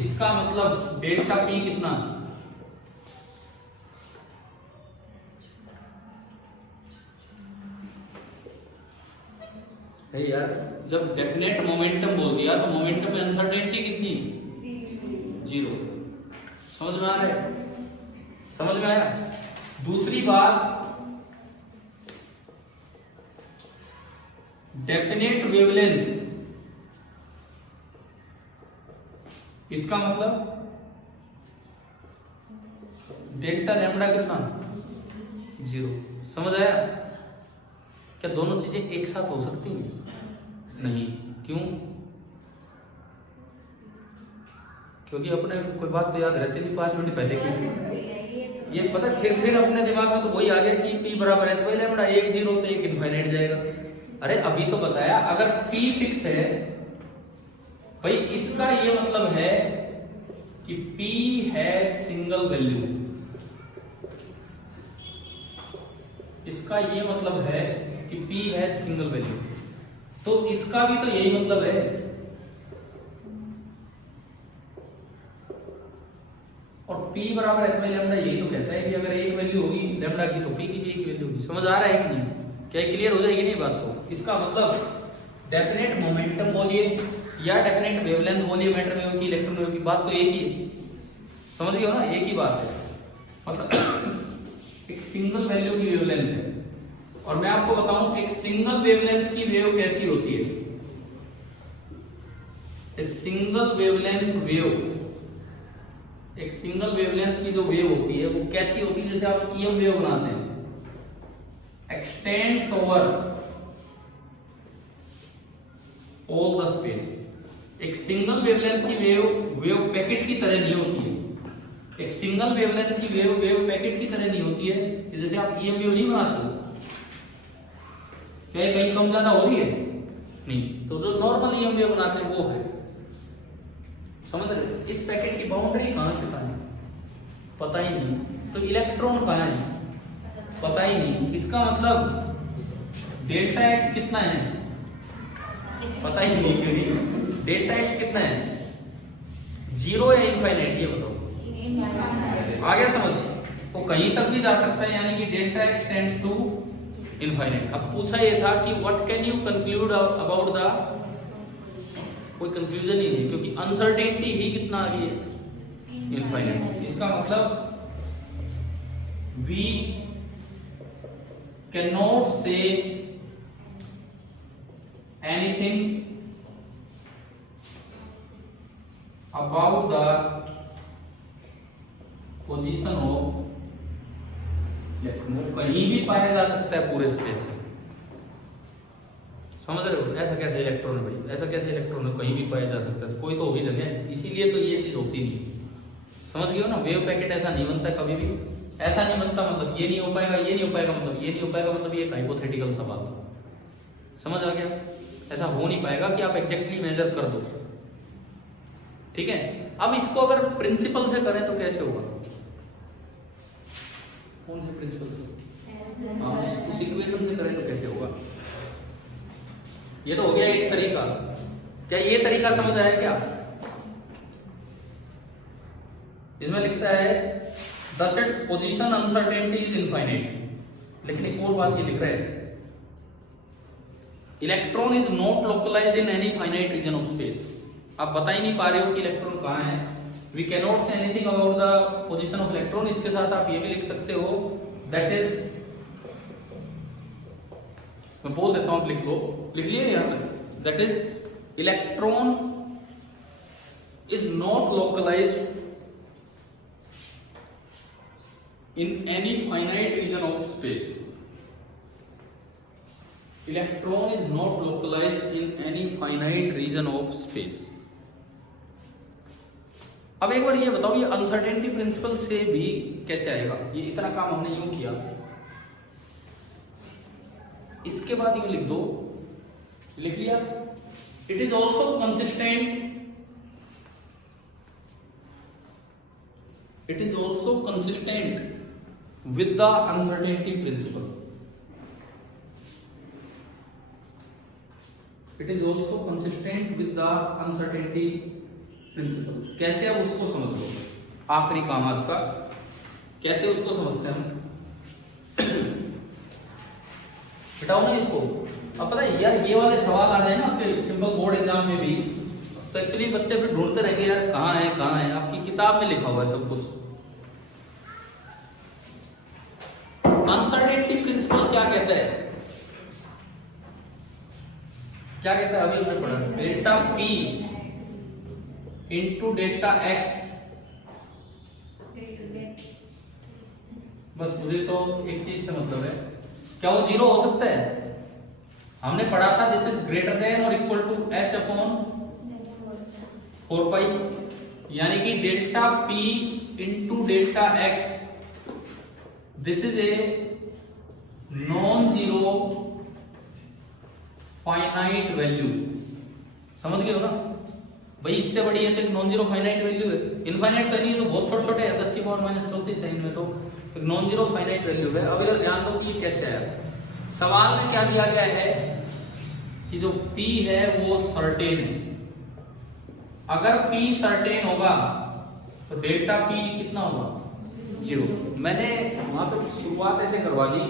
इसका मतलब डेल्टा पी कितना, है यार, जब डेफिनेट मोमेंटम बोल दिया तो मोमेंटम में अनसर्टेनिटी कितनी है? जीरो। समझ में आ रहा है? समझ में आया? दूसरी बात, डेफिनेट वेवलेंथ, इसका मतलब डेल्टा लैम्बडा कितना? जीरो। समझ आया? क्या दोनों चीजें एक साथ हो सकती हैं? नहीं। क्यों? क्योंकि अपने कोई बात तो याद रहती नहीं 5 मिनट पहले की। ये पता फिर अपने दिमाग में तो वही आ गया कि P बराबर h बाई लैम्बडा, एक जीरो तो एक इनफाइनाइट जाएगा। अरे अभी तो बताया, अगर P फिक्स है भाई, इसका ये मतलब है कि P है सिंगल वैल्यू, इसका ये मतलब है कि P है सिंगल वैल्यू, तो इसका भी तो यही मतलब है। और P बराबर h बाई लैम्बडा यही तो कहता है कि अगर एक वैल्यू होगी लैम्बडा की तो P की भी एक वैल्यू होगी। समझ आ रहा है कि नहीं? क्या क्लियर हो जाएगी नहीं बात? तो इसका मतलब डेफिनेट मोमेंटम बोलिए या डेफिनेट वेवलेंथ बोलिए, मैटर वेव की, इलेक्ट्रॉन वेव की, बात तो एक ही है। समझ गए हो ना? एक ही बात है। मतलब एक सिंगल वैल्यू की वेवलेंथ है, और मैं आपको बताऊं एक सिंगल वेवलेंथ की वेव कैसी होती है। सिंगल वेवलेंथ वेव, एक सिंगल वेवलेंथ की जो वेव होती है वो कैसी होती है? जैसे आप ईएम वेव बनाते हैं, x tends over all the space. एक सिंगल वेवलेंथ की वेव पैकेट की तरह नहीं होती है। एक सिंगल वेवलेंथ की वेव पैकेट की तरह नहीं होती है। जैसे आप ईएम वेव नहीं बनाते हो, क्या कहीं कम ज्यादा हो रही है? नहीं। तो जो नॉर्मल ईएम वेव बनाते हैं वो है। समझ रहे? इस पैकेट की बाउंड्री कहां से कहां है पता ही नहीं। तो इलेक्ट्रॉन कहां है पता ही नहीं। इसका मतलब डेल्टा एक्स कितना है पता ही नहीं। क्यों नहीं? डेल्टा एक्स कितना है? जीरो या इनफाइनाइट? ये बताओ। आ गया समझ? तो कहीं तक भी जा सकता है, यानी कि delta x tends to infinite. अब पूछा ये था कि what can you conclude about the, कोई कंक्लूजन ही नहीं, क्योंकि अनसर्टेनिटी ही कितना आ गई है? इनफाइनाइट। इसका मतलब we can not say anything about the position of electron. कहीं भी पाया जा सकता है पूरे स्पेस में। समझ रहे हो? ऐसा कैसे इलेक्ट्रॉन है भाई? ऐसा कैसे इलेक्ट्रॉन है? कहीं भी पाया जा सकता है, तो कोई तो होगी जगह, इसीलिए तो ये चीज होती नहीं। समझ गए हो ना? वेव पैकेट ऐसा नहीं बनता कभी भी। ऐसा नहीं बनता मतलब ये नहीं हो पाएगा, ये नहीं हो पाएगा, मतलब ये नहीं हो पाएगा, मतलब ये हाइपोथेटिकल सा बात है। समझ आ गया? ऐसा हो नहीं पाएगा कि आप एग्जैक्टली मेजर कर दो। ठीक है? अब इसको अगर प्रिंसिपल से करें तो कैसे होगा? कौन से प्रिंसिपल से? उस इक्वेशन से करें तो कैसे होगा? ये तो हो गया एक तरीका। क्या ये तरीका समझ आया क्या? इसमें लिखता है thus its position uncertainty is infinite। लेकिन एक और बात ये लिख रहा है, electron is not localised in any finite region of space. आप बता ही नहीं पा रहे हो कि इलेक्ट्रॉन कहां है। We can not say anything about the position of electron. इसके साथ आप ये भी लिख सकते हो, दैट इज, मैं बोल देता हूं, लिख लो, लिख लिए यहां तक, that is electron is not localised in any finite region of space। Electron is not localized in any finite region of space। अब एक बार ये बताओ, ये अनसर्टेनिटी प्रिंसिपल से भी कैसे आएगा? ये इतना काम हमने यूं किया, इसके बाद यूं लिख दो, लिख लिया। It is also consistent, it is also consistent with the uncertainty principle। it is also consistent with the uncertainty principle। कैसे आप उसको समझ लो, आखिरी काम आज का, कैसे उसको समझते हैं हम? हटाओ ना इसको, अब पता है यार, ये वाले सवाल आ जाए ना आपके सिंपल बोर्ड एग्जाम में भी, तो एक्चुअली बच्चे फिर ढूंढते रहेंगे यार कहाँ है, आपकी किताब में लिखा हुआ है सब कुछ। अनसर्टेनिटी प्रिंसिपल क्या कहता है, क्या कहता है, अभी हमने पढ़ा delta P into delta X। बस मुझे तो एक चीज से मतलब है, क्या वो जीरो हो सकता है? हमने पढ़ा था दिस इज ग्रेटर देन और इक्वल टू h अपॉन 4 पाई, यानी कि delta P into delta X this is a non zero finite value. समझ गए हो ना भाई, इससे बड़ी है तो एक नॉन जीरो फाइनाइट वैल्यू है। इनफाइनाइट तो नहीं, तो बहुत छोटे छोटे है, 10 की पावर -34 है इनमें, तो एक नॉन जीरो फाइनाइट वैल्यू है। अब इधर ध्यान दो कि ये कैसे आया। सवाल में क्या दिया गया है कि जो P है वो सर्टेन है। अगर P सर्टेन होगा तो डेल्टा P कितना होगा? 0। मैंने वहां पे शुरुआत ऐसे करवा दी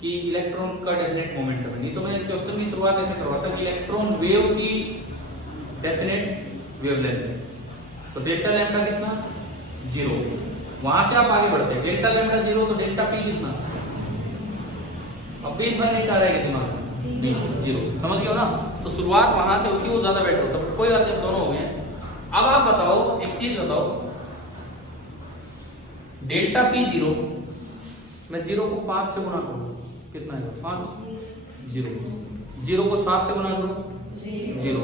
कि इलेक्ट्रॉन का डेफिनेट मोमेंटम है, नहीं तो मैंने क्वेश्चन की शुरुआत ऐसे करवाता कि इलेक्ट्रॉन वेव की डेफिनेट वेवलेंथ है, तो डेल्टा लैम्डा कितना? 0। वहां से आप आगे बढ़ते हैं, डेल्टा लैम्डा 0 तो डेल्टा P कितना? अब P इनफाइनाइट आ रहा है कितना? 0। समझ गए हो ना? तो शुरुआत वहां से होती है, वो ज्यादा बेटर होता है। कोई बात नहीं, दोनों हो गए। अब आप बताओ, एक चीज बताओ, डेल्टा P 0, मैं 0 को 5 से गुणा करूं कितना है? 5। 0 को 7 से गुणा करूं 0।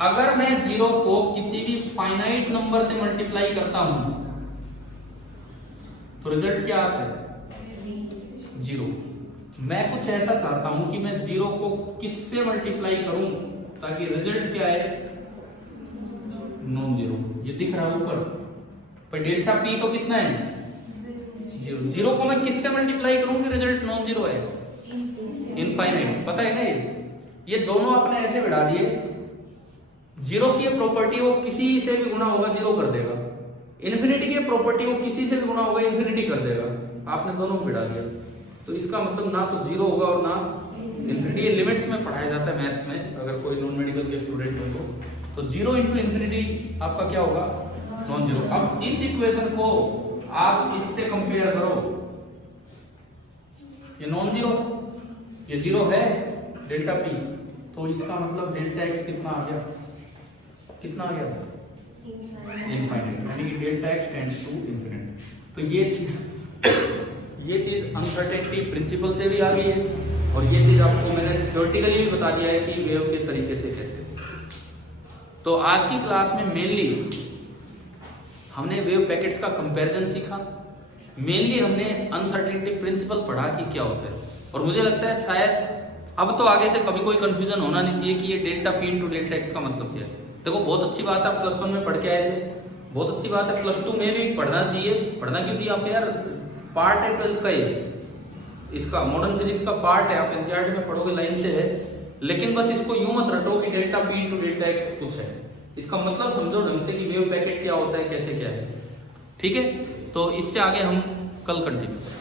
अगर मैं 0 को किसी भी फाइनाइट नंबर से मल्टीप्लाई करता हूं तो रिजल्ट क्या आता है? 0। मैं कुछ ऐसा चाहता हूं कि मैं 0 को किससे मल्टीप्लाई करूं ताकि रिजल्ट क्या है? Non zero. ये दिख रहा है ऊपर, पर डेल्टा P तो कितना है? 0। 0 को मैं किससे मल्टीप्लाई करूं कि रिजल्ट नॉन जीरो है? इनफाइनाइट। पता है ना, ये दोनों आपने ऐसे बढ़ा दिए। 0 की प्रॉपर्टी वो किसी से भी गुणा होगा 0 कर देगा, इन्फिनिटी की प्रॉपर्टी वो किसी से भी गुणा होगा इन्फिनिटी कर देगा। आपने दोनों को बढ़ा दिया, तो इसका मतलब ना तो 0 होगा और ना इन्फिनिटी। ये लिमिट्स में पढ़ाया जाता है मैथ्स में, अगर कोई नॉन मेडिकल के स्टूडेंट हो तो 0 इंटू इन्फिनिटी आपका क्या होगा? Non zero. अब इस इक्वेशन को आप इससे कंपेयर करो, ये नॉन जीरो, ये 0 है डेल्टा P, तो इसका मतलब डेल्टा X कितना आ गया? कितना आ गया? इनफाइनाइट, यानी कि delta X tends to infinite. तो ये चीज अनसर्टेनिटी प्रिंसिपल से भी आ गई है, और ये चीज आपको मैंने थ्योरेटिकली भी बता दिया है कि वेव के तरीके से कैसे। तो आज की क्लास में मेनली हमने वेव पैकेट्स का कंपैरिजन सीखा, मेनली हमने अनसर्टेनिटी प्रिंसिपल पढ़ा कि क्या होता है। और मुझे लगता है शायद अब तो आगे से कभी कोई कंफ्यूजन होना नहीं चाहिए कि ये delta P into delta X का मतलब क्या है। देखो बहुत अच्छी बात है, आप +1 में पढ़ के आए थे, बहुत अच्छी बात है, +2 में भी पढ़ना चाहिए। पढ़ना क्योंकि आपके यार पार्ट है 12th का, ये इसका मॉडर्न फिजिक्स का पार्ट है, आप एनसीईआरटी में पढ़ोगे, लाइन से है। लेकिन बस इसको यूं मत रटो कि delta P into delta X कुछ है, इसका मतलब समझो ढंग से कि वेव पैकेट क्या होता है, कैसे क्या है। ठीक है, तो इससे आगे हम कल कंटिन्यू करेंगे।